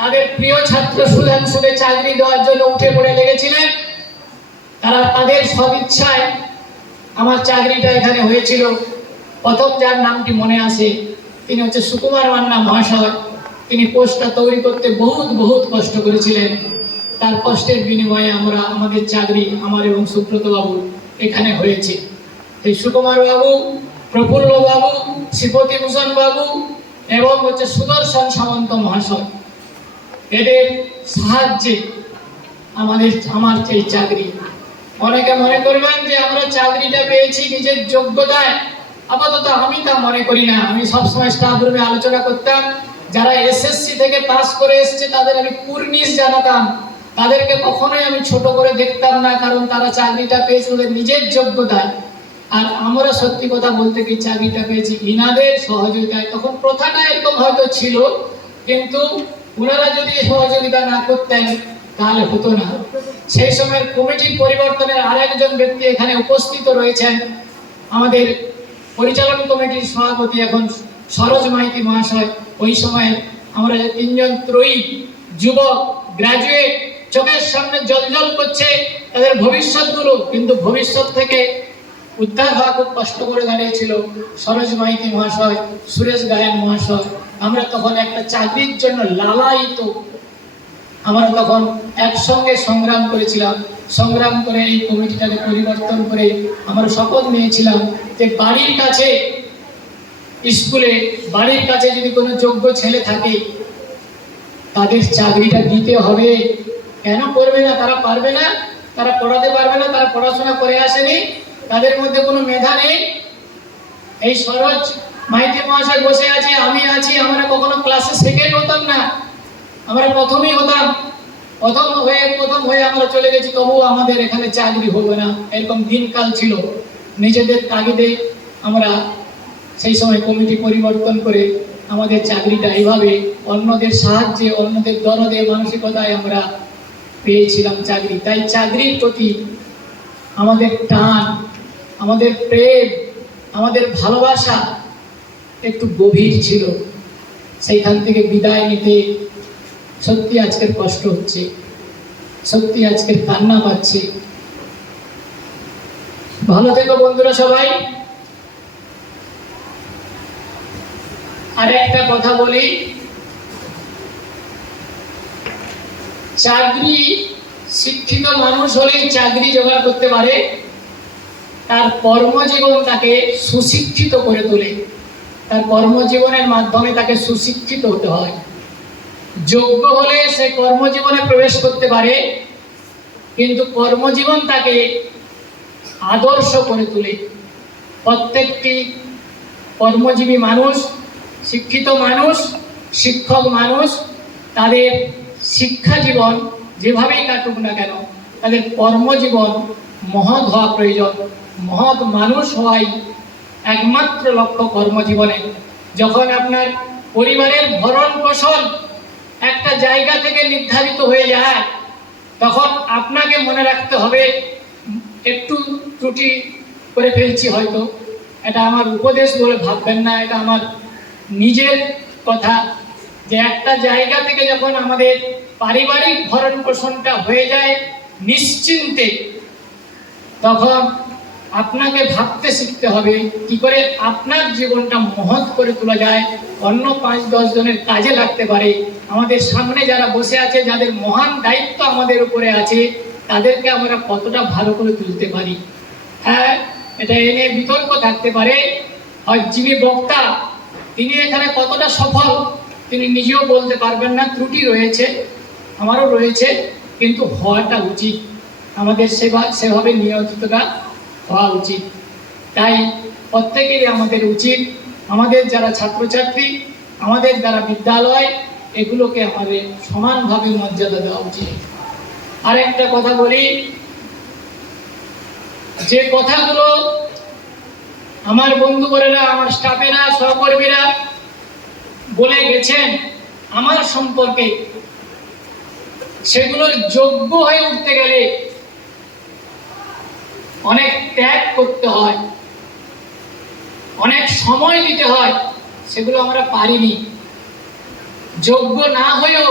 তাদের প্রিয় ছাত্র সুধাংশুকে চাকরি দেওয়ার জন্য উঠে পড়ে লেগেছিলেন। তারা তাদের সদিচ্ছায় আমার চাকরিটা এখানে হয়েছিল। প্রথম যার নামটি মনে আসে তিনি হচ্ছে সুকুমার মান্না মহাশয়। তিনি পোস্টটা তৈরি করতে বহুত কষ্ট করেছিলেন। তার কষ্টের বিনিময়ে আমাদের চাকরি, আমার এবং সুব্রত বাবু এখানে হয়েছে। এই সুকুমার বাবু, প্রফুল্ল বাবু, শ্রীপতি ভূষণ বাবু এবং হচ্ছে সুদর্শন সামন্ত মহাশয়, এদের সাহায্যে আমার এই চাকরি। অনেকে মনে করবেন যে আমরা চাকরিটা পেয়েছি নিজের যোগ্যতায়, আপাতত আমি তা মনে করি না। আমি সবসময় স্টাফ রুমে আলোচনা করতাম, যারা এসএসসি থেকে পাস করে এসছে তাদের আমি কুর্নিশ জানাতাম, তাদেরকে কখনোই আমি ছোট করে দেখতাম না, কারণ তারা চাকরিটা পেয়েছে ওদের নিজের যোগ্যতায়। আর আমরা সত্যি কথা বলতে কি চাকরিটা পেয়েছি ইনাদের সহযোগিতায়। তখন প্রথাটা এরকম হয়তো ছিল, কিন্তু ওনারা যদি সহযোগিতা না করতেন তাহলে হতো না। সেই সময়ের কমিটির পরিবর্তনের আরেকজন ব্যক্তি এখানে উপস্থিত রয়েছেন, আমাদের পরিচালন কমিটির সভাপতি এখন সরোজ মাইতি মহাশয়। ওই সময় আমরা যে তিনজন ত্রয়ী যুবক গ্রাজুয়েট, চোখের সামনে জলজল করছে তাদের ভবিষ্যৎগুলো, কিন্তু ভবিষ্যৎ থেকে উদ্ধার হওয়া খুব কষ্ট করে দাঁড়িয়েছিল সরোজ মাইতি মহাশয়, সুরেশ গায়ন মহাশয়। আমরা তখন একটা চাকরির জন্য লালায়িত, আমরা তখন একসঙ্গে সংগ্রাম করেছিলাম। সংগ্রাম করে এই কমিটিটাকে পরিবর্তন করে আমরা শপথ নিয়েছিলাম যে বাড়ির কাছে স্কুলে, বাড়ির কাছে যদি কোনো যোগ্য ছেলে থাকে তাদের চাকরিটা দিতে হবে। কেন করবে না? তারা পারবে না, তারা পড়াতে পারবে না, তারা পড়াশোনা করে আসেনি, তাদের মধ্যে কোনো মেধা নেই। এই সরোজ মাইতি মহাশয় বসে আছে, আমি আছি, আমরা কখনো ক্লাসে সেকেন্ড হতাম না, আমরা প্রথমই হতাম। প্রথম হয়ে আমরা চলে গেছি, তবুও আমাদের এখানে চাকরি হবে না, এরকম দিনকাল ছিল। নিজেদের তাগিদে আমরা সেই সময় কমিটি পরিবর্তন করে আমাদের চাকরিটা এইভাবে অন্যদের সাহায্যে, অন্যদের দরদে, মানসিকতায় আমরা পেয়েছিলাম চাকরি। তাই চাকরির প্রতি আমাদের টান, আমাদের প্রেম, আমাদের ভালোবাসা একটু গভীর ছিল। সেইখান থেকে বিদায় নিতে সত্যি আজকের কষ্ট হচ্ছে, সত্যি আজকের কান্না পাচ্ছে। ভালো থেকো বন্ধুরা সবাই। আর একটা কথা বলি, চাকরি শিক্ষিত মানুষ হলেই চাকরি জোগাড় করতে পারে, তার কর্মজীবন তাকে সুশিক্ষিত করে তোলে। তার কর্মজীবনের মাধ্যমে তাকে সুশিক্ষিত হতে হয়। যোগ্য হলে সে কর্মজীবনে প্রবেশ করতে পারে, কিন্তু কর্মজীবন তাকে আদর্শ করে তোলে। প্রত্যেকটি কর্মজীবী মানুষ, শিক্ষিত মানুষ, শিক্ষক মানুষ, তাদের শিক্ষা জীবন যেভাবেই কাটুক না কেন, তাদের কর্মজীবন মহৎ হওয়া প্রয়োজন। মহৎ মানুষ হওয়াই একমাত্র লক্ষ্য কর্মজীবনে। যখন আপনার পরিবারের ভরণ পোষণ একটা জায়গা থেকে নির্ধারিত হয়ে যায়, তখন আপনাকে মনে রাখতে হবে, একটু ত্রুটি করে ফেলছি হয়তো, এটা আমার উপদেশ বলে ভাববেন না, এটা আমার নিজের কথা, যে একটা জায়গা থেকে যখন আমাদের পারিবারিক ভরণ পোষণটা হয়ে যায় নিশ্চিন্তে, তখন আপনাকে ভাবতে শিখতে হবে কি করে আপনার জীবনটা মহৎ করে তোলা যায়, অন্য 5-10 জনের কাজে লাগতে পারে। আমাদের সামনে যারা বসে আছে, যাদের মহান দায়িত্ব আমাদের উপরে আছে, তাদেরকে আমরা কতটা ভালো করে তুলতে পারি। হ্যাঁ, এটা এনে বিতর্ক থাকতে পারে। আর যিনি বক্তা, তিনি এখানে কতটা সফল তিনি নিজেও বলতে পারবেন না। ত্রুটি রয়েছে, আমারও রয়েছে, কিন্তু হওয়াটা উচিত। আমাদের সেভাবে নিয়োজিতটা হওয়া উচিত। তাই প্রত্যেকেরই আমাদের উচিত, আমাদের যারা ছাত্রছাত্রী, আমাদের যারা বিদ্যালয়, এগুলোকে আমাদের সমানভাবে মর্যাদা দেওয়া উচিত। আর একটা কথা বলি, যে কথাগুলো আমার বন্ধুবরেরা, আমার স্টাফেরা, সহকর্মীরা বলে গেছেন আমার সম্পর্কে, সেগুলোর যোগ্য হয়ে উঠতে গেলে অনেক ত্যাগ করতে হয়, অনেক সময় দিতে হয়, সেগুলো আমরা পারিনি। যোগ্য না হয়েও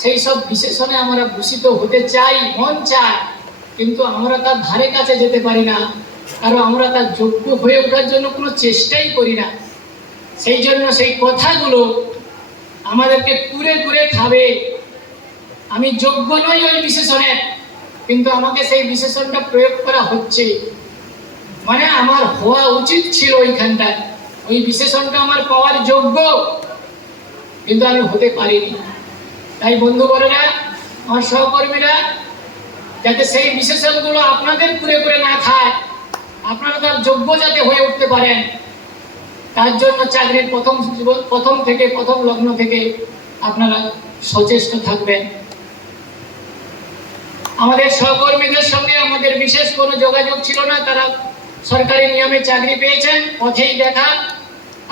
সেই সব বিশেষণে আমরা ভূষিত হতে চাই, মন চায়, কিন্তু আমরা তার ধারে কাছে যেতে পারি না, কারণ আমরা তার যোগ্য হয়ে ওঠার জন্য কোনো চেষ্টাই করি না। সেই জন্য সেই কথাগুলো আমাদেরকে কুরে কুরে খাবে। আমি যোগ্য নই ওই বিশেষণে, কিন্তু আমাকে সেই বিশেষণটা প্রয়োগ করা হচ্ছে, মানে আমার হওয়া উচিত ছিল ওইখানটায়, ওই বিশেষণটা আমার পাওয়ার যোগ্য, কিন্তু আমি হতে পারিনি। তাই বন্ধুবরেরা, আমার সহকর্মীরা, যাতে সেই বিশেষণগুলো আপনাদের করে করে না খায়, আপনারা তার যোগ্য যাতে হয়ে উঠতে পারেন, তার জন্য চাকরির প্রথম লগ্ন থেকে আপনারা সচেষ্ট থাকবেন। আমাদের সহকর্মীদের সঙ্গে আমাদের বিশেষ কোনো যোগাযোগ ছিল না, তারা সরকারি নিয়মে চাকরি পেয়েছেন, পথেই দেখা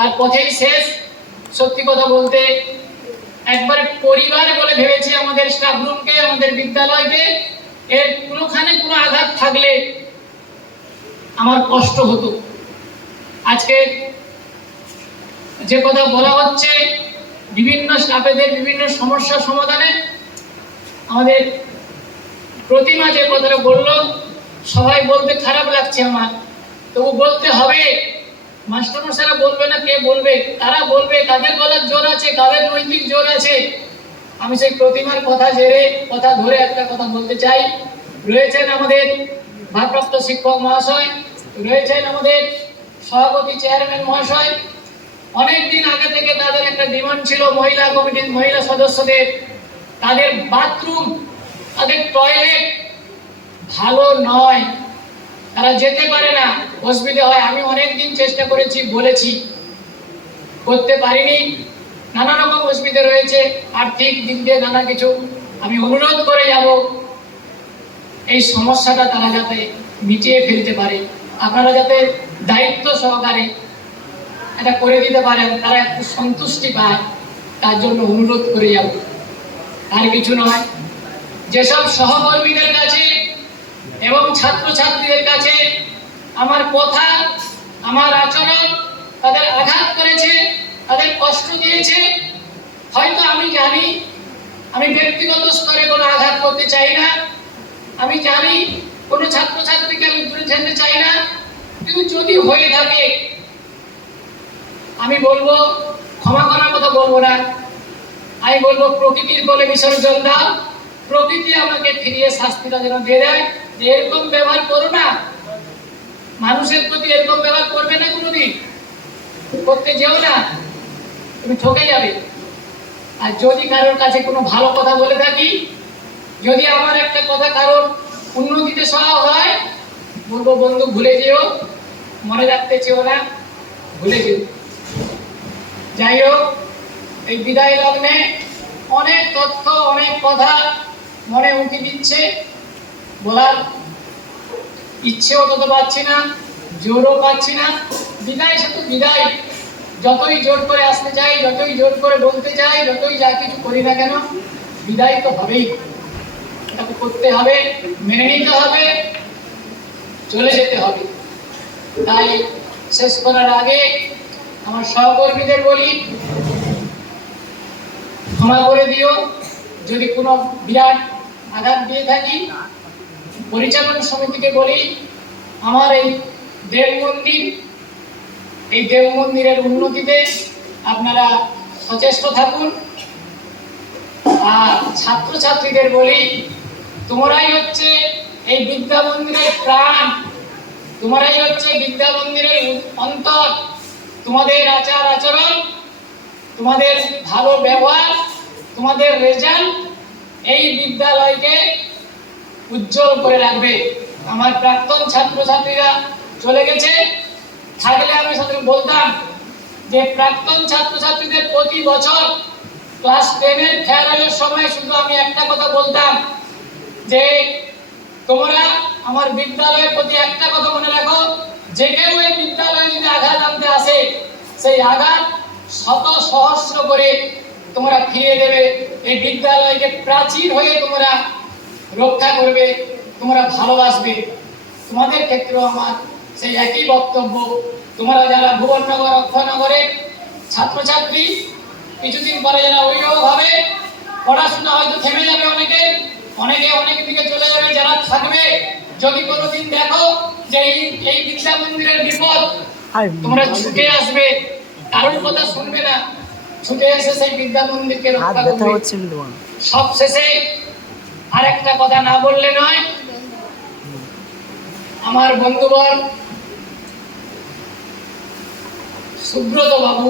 আর পথেই শেষ। সত্যি কথা বলতে একবারে পরিবার বলে ভেবেছি আমাদের স্টাফ রুমকে, আমাদের বিদ্যালয়কে। এর কোনোখানে কোনো আঘাত থাকলে আমার কষ্ট হতো। আজকে যে কথা বলা হচ্ছে বিভিন্ন স্টাফেদের বিভিন্ন সমস্যা সমাধানে, আমাদের প্রতিমা যে কথাটা বললো, সবাই বলতে খারাপ লাগছে আমার, তবু বলতে হবে। মাস্টারমশাইরা বলবে না, কে বলবে? তারা বলবে, তাদের গলার জোর আছে, তাদের নৈতিক জোর আছে। আমি সেই প্রতিমার কথা ধরে একটা কথা বলতে চাই। রয়েছেন আমাদের ভারপ্রাপ্ত শিক্ষক মহাশয়, রয়েছেন আমাদের সভাপতি চেয়ারম্যান মহাশয়। অনেকদিন আগে থেকে তাদের একটা ডিমান্ড ছিল মহিলা কমিটির মহিলা সদস্যদের, তাদের বাথরুম, তাদের টয়লেট ভালো নয়, তারা যেতে পারে না, অসুবিধা হয়। আমি অনেকদিন চেষ্টা করেছি, বলেছি, করতে পারিনি। নানা রকম অসুবিধা রয়েছে, আর্থিক দিক দিয়ে নানা কিছু। আমি অনুরোধ করে যাব এই সমস্যাটা তারা যাতে মিটিয়ে ফেলতে পারে, আপনারা যাতে দায়িত্ব সহকারে এটা করে দিতে পারেন, তারা একটু সন্তুষ্টি পায়, তার জন্য অনুরোধ করে যাব। আর কিছু নয়। যেসব সহকর্মীদের কাছে এবং ছাত্রছাত্রীদের কাছে আমার কথা, আমার আচরণ তাদের আঘাত করেছে, তাদের কষ্ট দিয়েছে, হয়তো আমি জানি, আমি ব্যক্তিগত স্তরে কোনো আঘাত করতে চাই না, আমি জানি কোনো ছাত্রছাত্রীকে আমি দূরে ঠেলতে চাই না, কিন্তু যদি হয়ে থাকে আমি বলবো, ক্ষমা করার কথা বলবো না, আমি বলবো প্রকৃতির কোলে বিসর্জন দাও, প্রকৃতি আমাকে ফিরিয়ে শাস্তিটা যেন দিয়ে দেয়। যে এরকম ব্যবহার করো না, মানুষের প্রতি এরকম ব্যবহার করবে না, কোনোদিন করতে যেও না, তুমি ঠকে যাবে। আর যদি কারোর কাছে কোনো ভালো কথা বলে থাকি, যদি আমার একটা কথা কারোর উন্নতিতে সহায়ক হয়, বলবো বন্ধু ভুলে যেও, মনে রাখতে চেও না, ভুলে যেও। যাই হোক, এই বিদায় লগ্নে অনেক তথ্য, অনেক কথা মনে উঁকি দিচ্ছে, বলার ইচ্ছেও তত পাচ্ছি না, জোরও পাচ্ছি না। বিদায় সে তো বিদায়, যতই জোর করে আসতে চাই, যতই জোর করে বলতে চাই, যতই যা কিছু করি না কেন, বিদায় তো হবেই, এটাকে করতে হবে, মেনে নিতে হবে, চলে যেতে হবে। তাই শেষ করার আগে আমার সহকর্মীদের বলি, ক্ষমা করে দিও যদি কোনো বিরাট আঘাত দিয়ে থাকি। পরিচালনা সমিতিকে বলি, আমার এই দেব মন্দিরের উন্নতিতে আপনারা সচেষ্ট থাকুন। আর ছাত্রছাত্রীদের বলি, তোমরাই হচ্ছে এই বিদ্যা মন্দিরের প্রাণ, তোমরাই হচ্ছে বিদ্যা মন্দিরের অন্তর। তোমাদের আচার আচরণ, তোমাদের ভালো ব্যবহার, তোমাদের রেজাল্ট এই বিদ্যালয়কে উজ্জ্বল করে রাখবে। আমার প্রাক্তন ছাত্রছাত্রীরা চলে গেছে, থাকলে আমি সাথে বলতাম যে প্রাক্তন ছাত্রছাত্রীদের প্রতি বছর ক্লাস 10-এর ফেয়ারওয়েলের সময় শুধু আমি একটা কথা বলতাম যে তোমরা আমার বিদ্যালয়ের প্রতি একটা কথা মনে রাখো, যে কেউ এই বিদ্যালয়ে যদি আঘাত আনতে আসে, সেই আঘাত শত সহস্র করে তোমরা ফিরিয়ে দেবে। এই বিদ্যালয়কে প্রাচীর হয়ে তোমরা রক্ষা করবে, তোমরা ভালোবাসবে। তোমাদের ক্ষেত্রেও আমার সেই একই বক্তব্য। তোমরা যারা ভুবননগর, অক্ষয়নগরের ছাত্রছাত্রী, কিছুদিন পরে যারা অভিভাবক হবে, পড়াশোনা হয়তো থেমে যাবে, অনেকে অনেক দিকে চলে যাবে। যারা থাকবে, যদি কোনোদিন দেখো যে এই বিদ্যা মন্দিরের বিপদ, তোমরা ছুটে আসবে, কারোর কথা শুনবে না, ছুটে এসে সেই বিদ্যা মন্দিরকে রক্ষা করবে। সব শেষে আরেকটা কথা না বললে নয়, আমার বন্ধুবর সুব্রত বাবু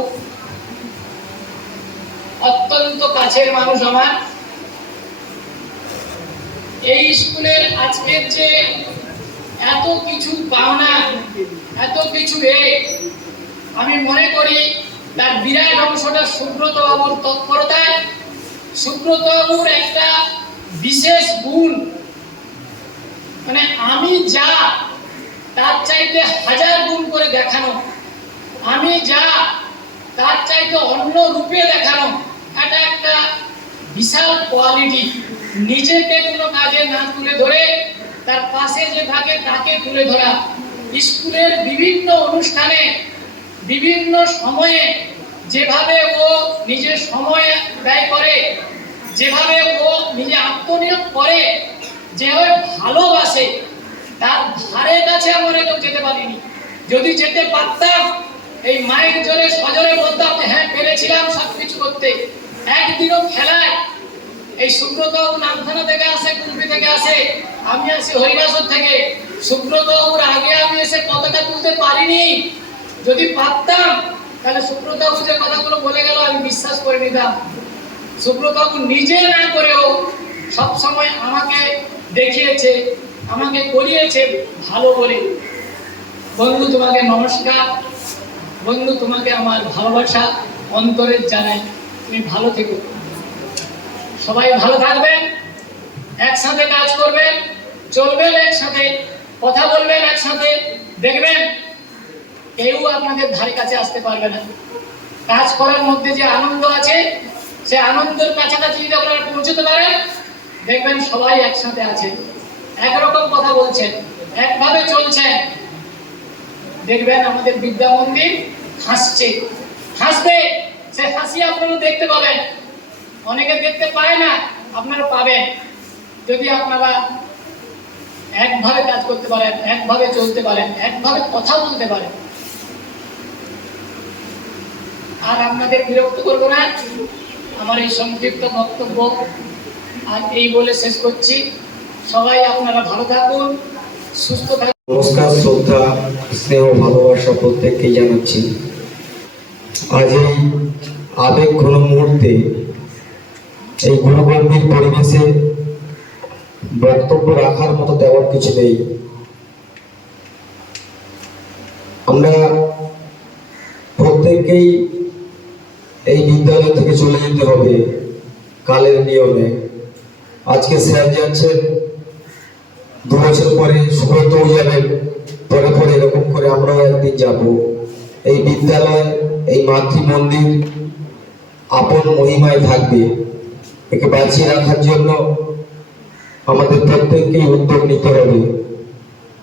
অত্যন্ত কাছের মানুষ আমার। এই স্কুলের আজকের যে এত কিছু পাওনা, এত কিছু আমি মনে করি তার বিরাট অংশটা সুব্রত বাবুর তৎপরতায়, সুব্রত বাবুর একটা বিশেষ গুণ, মানে আমি যা তার চাইতে 1000 গুণ করে দেখানো, আমি যা তার চাইতে অন্য রূপে দেখানো, এটা একটা বিশাল কোয়ালিটি। নিজেকে কোনো কাজে না তুলে ধরে তার পাশে যে থাকে তাকে তুলে ধরা। স্কুলের বিভিন্ন অনুষ্ঠানে বিভিন্ন সময়ে যেভাবে ও নিজের সময় ব্যয় করে, যেভাবে ও নিজে আত্মনিয়োগ করে, যেভাবে ভালোবাসে, তার ধারে কাছে আমরা কেউ যেতে পারিনি। যদি যেতে পারতাম এই মায়ের জোরে সজোরে বলতাম যে হ্যাঁ পেরেছিলাম সবকিছু করতে। একদিনও খেলায় এই সুব্রত বাবু নামখানা থেকে আসে, কুলপি থেকে আসে, আমি আসি হরিবাসর থেকে, সুব্রত বাবুর আগে আমি এসে পতাকা তুলতে পারিনি। যদি পারতাম তাহলে সুব্রত বাবু যে কথাগুলো বলে গেল আমি বিশ্বাস করে নিতাম। সুব্রত বাবু নিজে না করেও সবসময় আমাকে দেখিয়েছে, আমাকে করিয়েছে ভালো বলে। বন্ধু তোমাকে নমস্কার, বন্ধু তোমাকে আমার ভালোবাসা অন্তরের জানাই। তুমি ভালো থেকো, সবাই ভালো থাকবেন, একসাথে কাজ করবেন, চলবেন একসাথে, কথা বলবেন একসাথে, দেখবেন কেউ আপনাদের ধারে কাছে আসতে পারবে না। কাজ করার মধ্যে যে আনন্দ আছে, সে আনন্দের কাছাকাছি যদি আপনারা পৌঁছতে পারেন, দেখবেন সবাই একসাথে আছে, একরকম কথা বলছেন, একভাবে চলছেন। দেখবেন আমাদের বিদ্যা মন্দির হাসছে, হাসবে, সে হাসি আপনারা দেখতে পাবেন। অনেকে দেখতে পায় না, আপনারা পাবেন যদি আপনারা একভাবে কাজ করতে পারেন, একভাবে চলতে পারেন, একভাবে কথা বলতে পারেন। আর আপনাদের বিরক্ত করবো না, আমার এই সংক্ষিপ্ত বক্তব্য আর এই বলে শেষ করছি। সবাই আপনারা ভালো থাকুন, সুস্থ থাকুন। নমস্কার, শ্রদ্ধা, স্নেহ, ভালোবাসা প্রত্যেককেই জানাচ্ছি। আজ এই আবেগ ঘন মুহূর্তে এই গুরুগম্ভীর পরিবেশে বক্তব্য রাখার মতো তেমন কিছু নেই। আমরা প্রত্যেককেই এই বিদ্যালয় থেকে চলে যেতে হবে কালের নিয়মে। আজকে স্যার যাচ্ছেন, 2 বছর পরে সুব্রত যাবেন, পরে পরে এরকম করে আমরাও একদিন যাব। এই বিদ্যালয়, এই মাতৃ মন্দির আপন মহিমায় থাকবে। একে বাঁচিয়ে রাখার জন্য আমাদের প্রত্যেককেই উদ্যোগ নিতে হবে,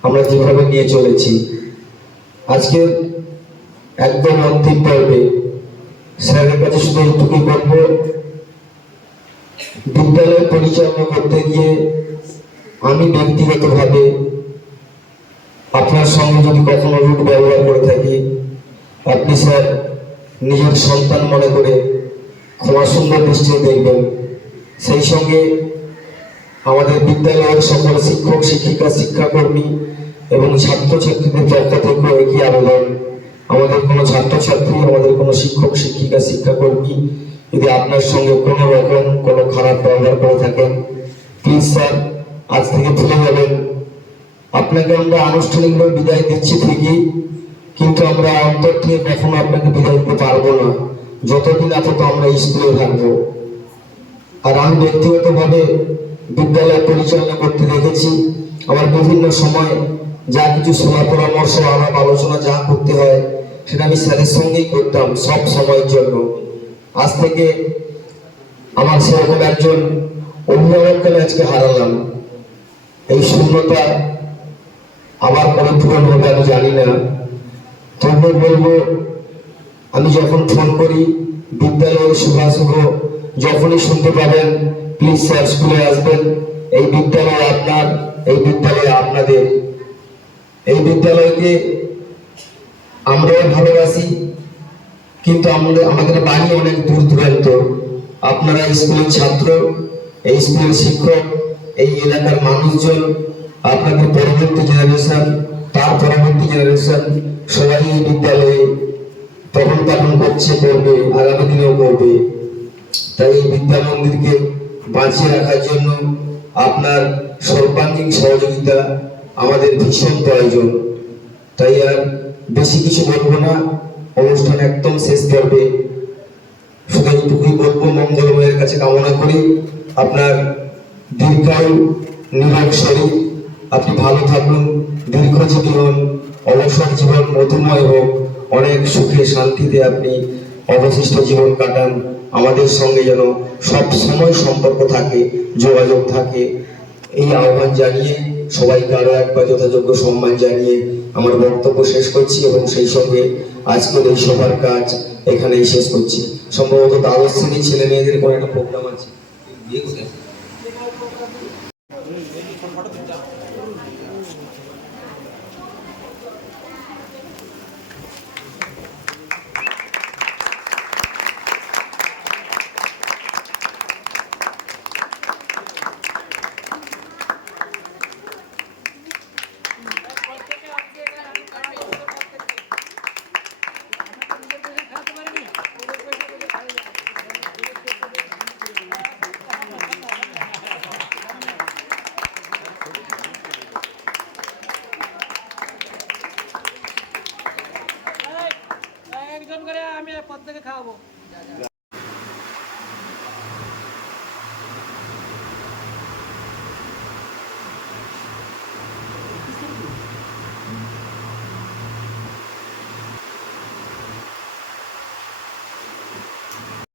আমরা যেভাবে নিয়ে চলেছি। আজকে একদম অন্তিম পর্বে স্যারের কাছে শুধু এইটুকুই করব, বিদ্যালয় পরিচালনা করতে গিয়ে আমি ব্যক্তিগতভাবে আপনার সঙ্গে যদি কখনো রূপ ব্যবহার করে থাকি, আপনি স্যার নিজের সন্তান মনে করে ক্ষমা সুন্দর দৃষ্টিতে দেখবেন। সেই সঙ্গে আমাদের বিদ্যালয়ের সকল শিক্ষক, শিক্ষিকা, শিক্ষাকর্মী এবং ছাত্রছাত্রীদের পক্ষ থেকেও একই আবেদন, আমাদের কোনো ছাত্রছাত্রী, আমাদের কোনো শিক্ষক, শিক্ষিকা, শিক্ষাকর্মী যদি আপনার সঙ্গে কোনো রকম কোনো খারাপ ব্যবহার করে থাকেন, প্লিজ স্যার আজ থেকে ভুলে যাবেন। আপনাকে আমরা আনুষ্ঠানিকভাবে বিদায় দিচ্ছি ঠিকই, কিন্তু আমরা অন্তর থেকে কখনো আপনাকে বিদায় দিতে পারবো না যতদিন আপাতত আমরা স্কুলে থাকবো। আর আমি ব্যক্তিগতভাবে বিদ্যালয় পরিচালনা করতে দেখেছি, আমার বিভিন্ন সময় যা কিছু শোনা পরামর্শ, আলাপ আলোচনা যা করতে হয় সেটা আমি স্যারের সঙ্গেই করতাম সব সময়ের জন্য। আজ থেকে আমার সেরকম একজন অভিভাবককে আজকে হারালাম। এই শূন্যতা আবার কবে পূরণ হবে আমি জানি না। তবুও বলবো, আমি যখন ফোন করি বিদ্যালয়ের শুভাশুভ যখনই শুনতে পাবেন, প্লিজ স্যার স্কুলে আসবেন। এই বিদ্যালয় আপনার, এই বিদ্যালয় আপনাদের। এই বিদ্যালয়কে আমরাও ভালোবাসি, কিন্তু আমাদের বাড়ি অনেক দূর দূরান্ত। আপনারা স্কুলের ছাত্র, এই স্কুলের শিক্ষক, এই এলাকার মানুষজন, আপনাদের পরবর্তী জেনারেশন, তার পরবর্তী জেনারেশন সবাই এই বিদ্যালয়ে পঠন পাঠন করছে, করবে, আগামী দিনেও করবে। তাই এই বিদ্যা মন্দিরকে বাঁচিয়ে রাখার জন্য আপনার সর্বাঙ্গীন সহযোগিতা আমাদের ভীষণ প্রয়োজন। তাই আর বেশি কিছু বলবো না, অনুষ্ঠান একদম শেষ পর্বে। শুধু এইটুকুই বলবো, মঙ্গলময়ের কাছে কামনা করি আপনার দীর্ঘায়ু, নিরোগ শরীর, আপনি ভালো থাকুন, দীর্ঘজীবী হন, অবসর জীবন মধুময় হোক, অনেক সুখে শান্তিতে আপনি অবশিষ্ট জীবন কাটান। আমাদের সঙ্গে যেন সব সময় সম্পর্ক থাকে, যোগাযোগ থাকে, এই আহ্বান জানিয়ে সবাইকে আরো একবার যথাযোগ্য সম্মান জানিয়ে আমার বক্তব্য শেষ করছি এবং সেই সঙ্গে আজকের এই সভার কাজ এখানেই শেষ করছি। সম্ভবত দ্বাদশ শ্রেণীর ছেলে মেয়েদের কোনো একটা প্রোগ্রাম আছে। বিয়ে কোথায়? একজন করে আমি প্রত্যেকে খাওয়াবো।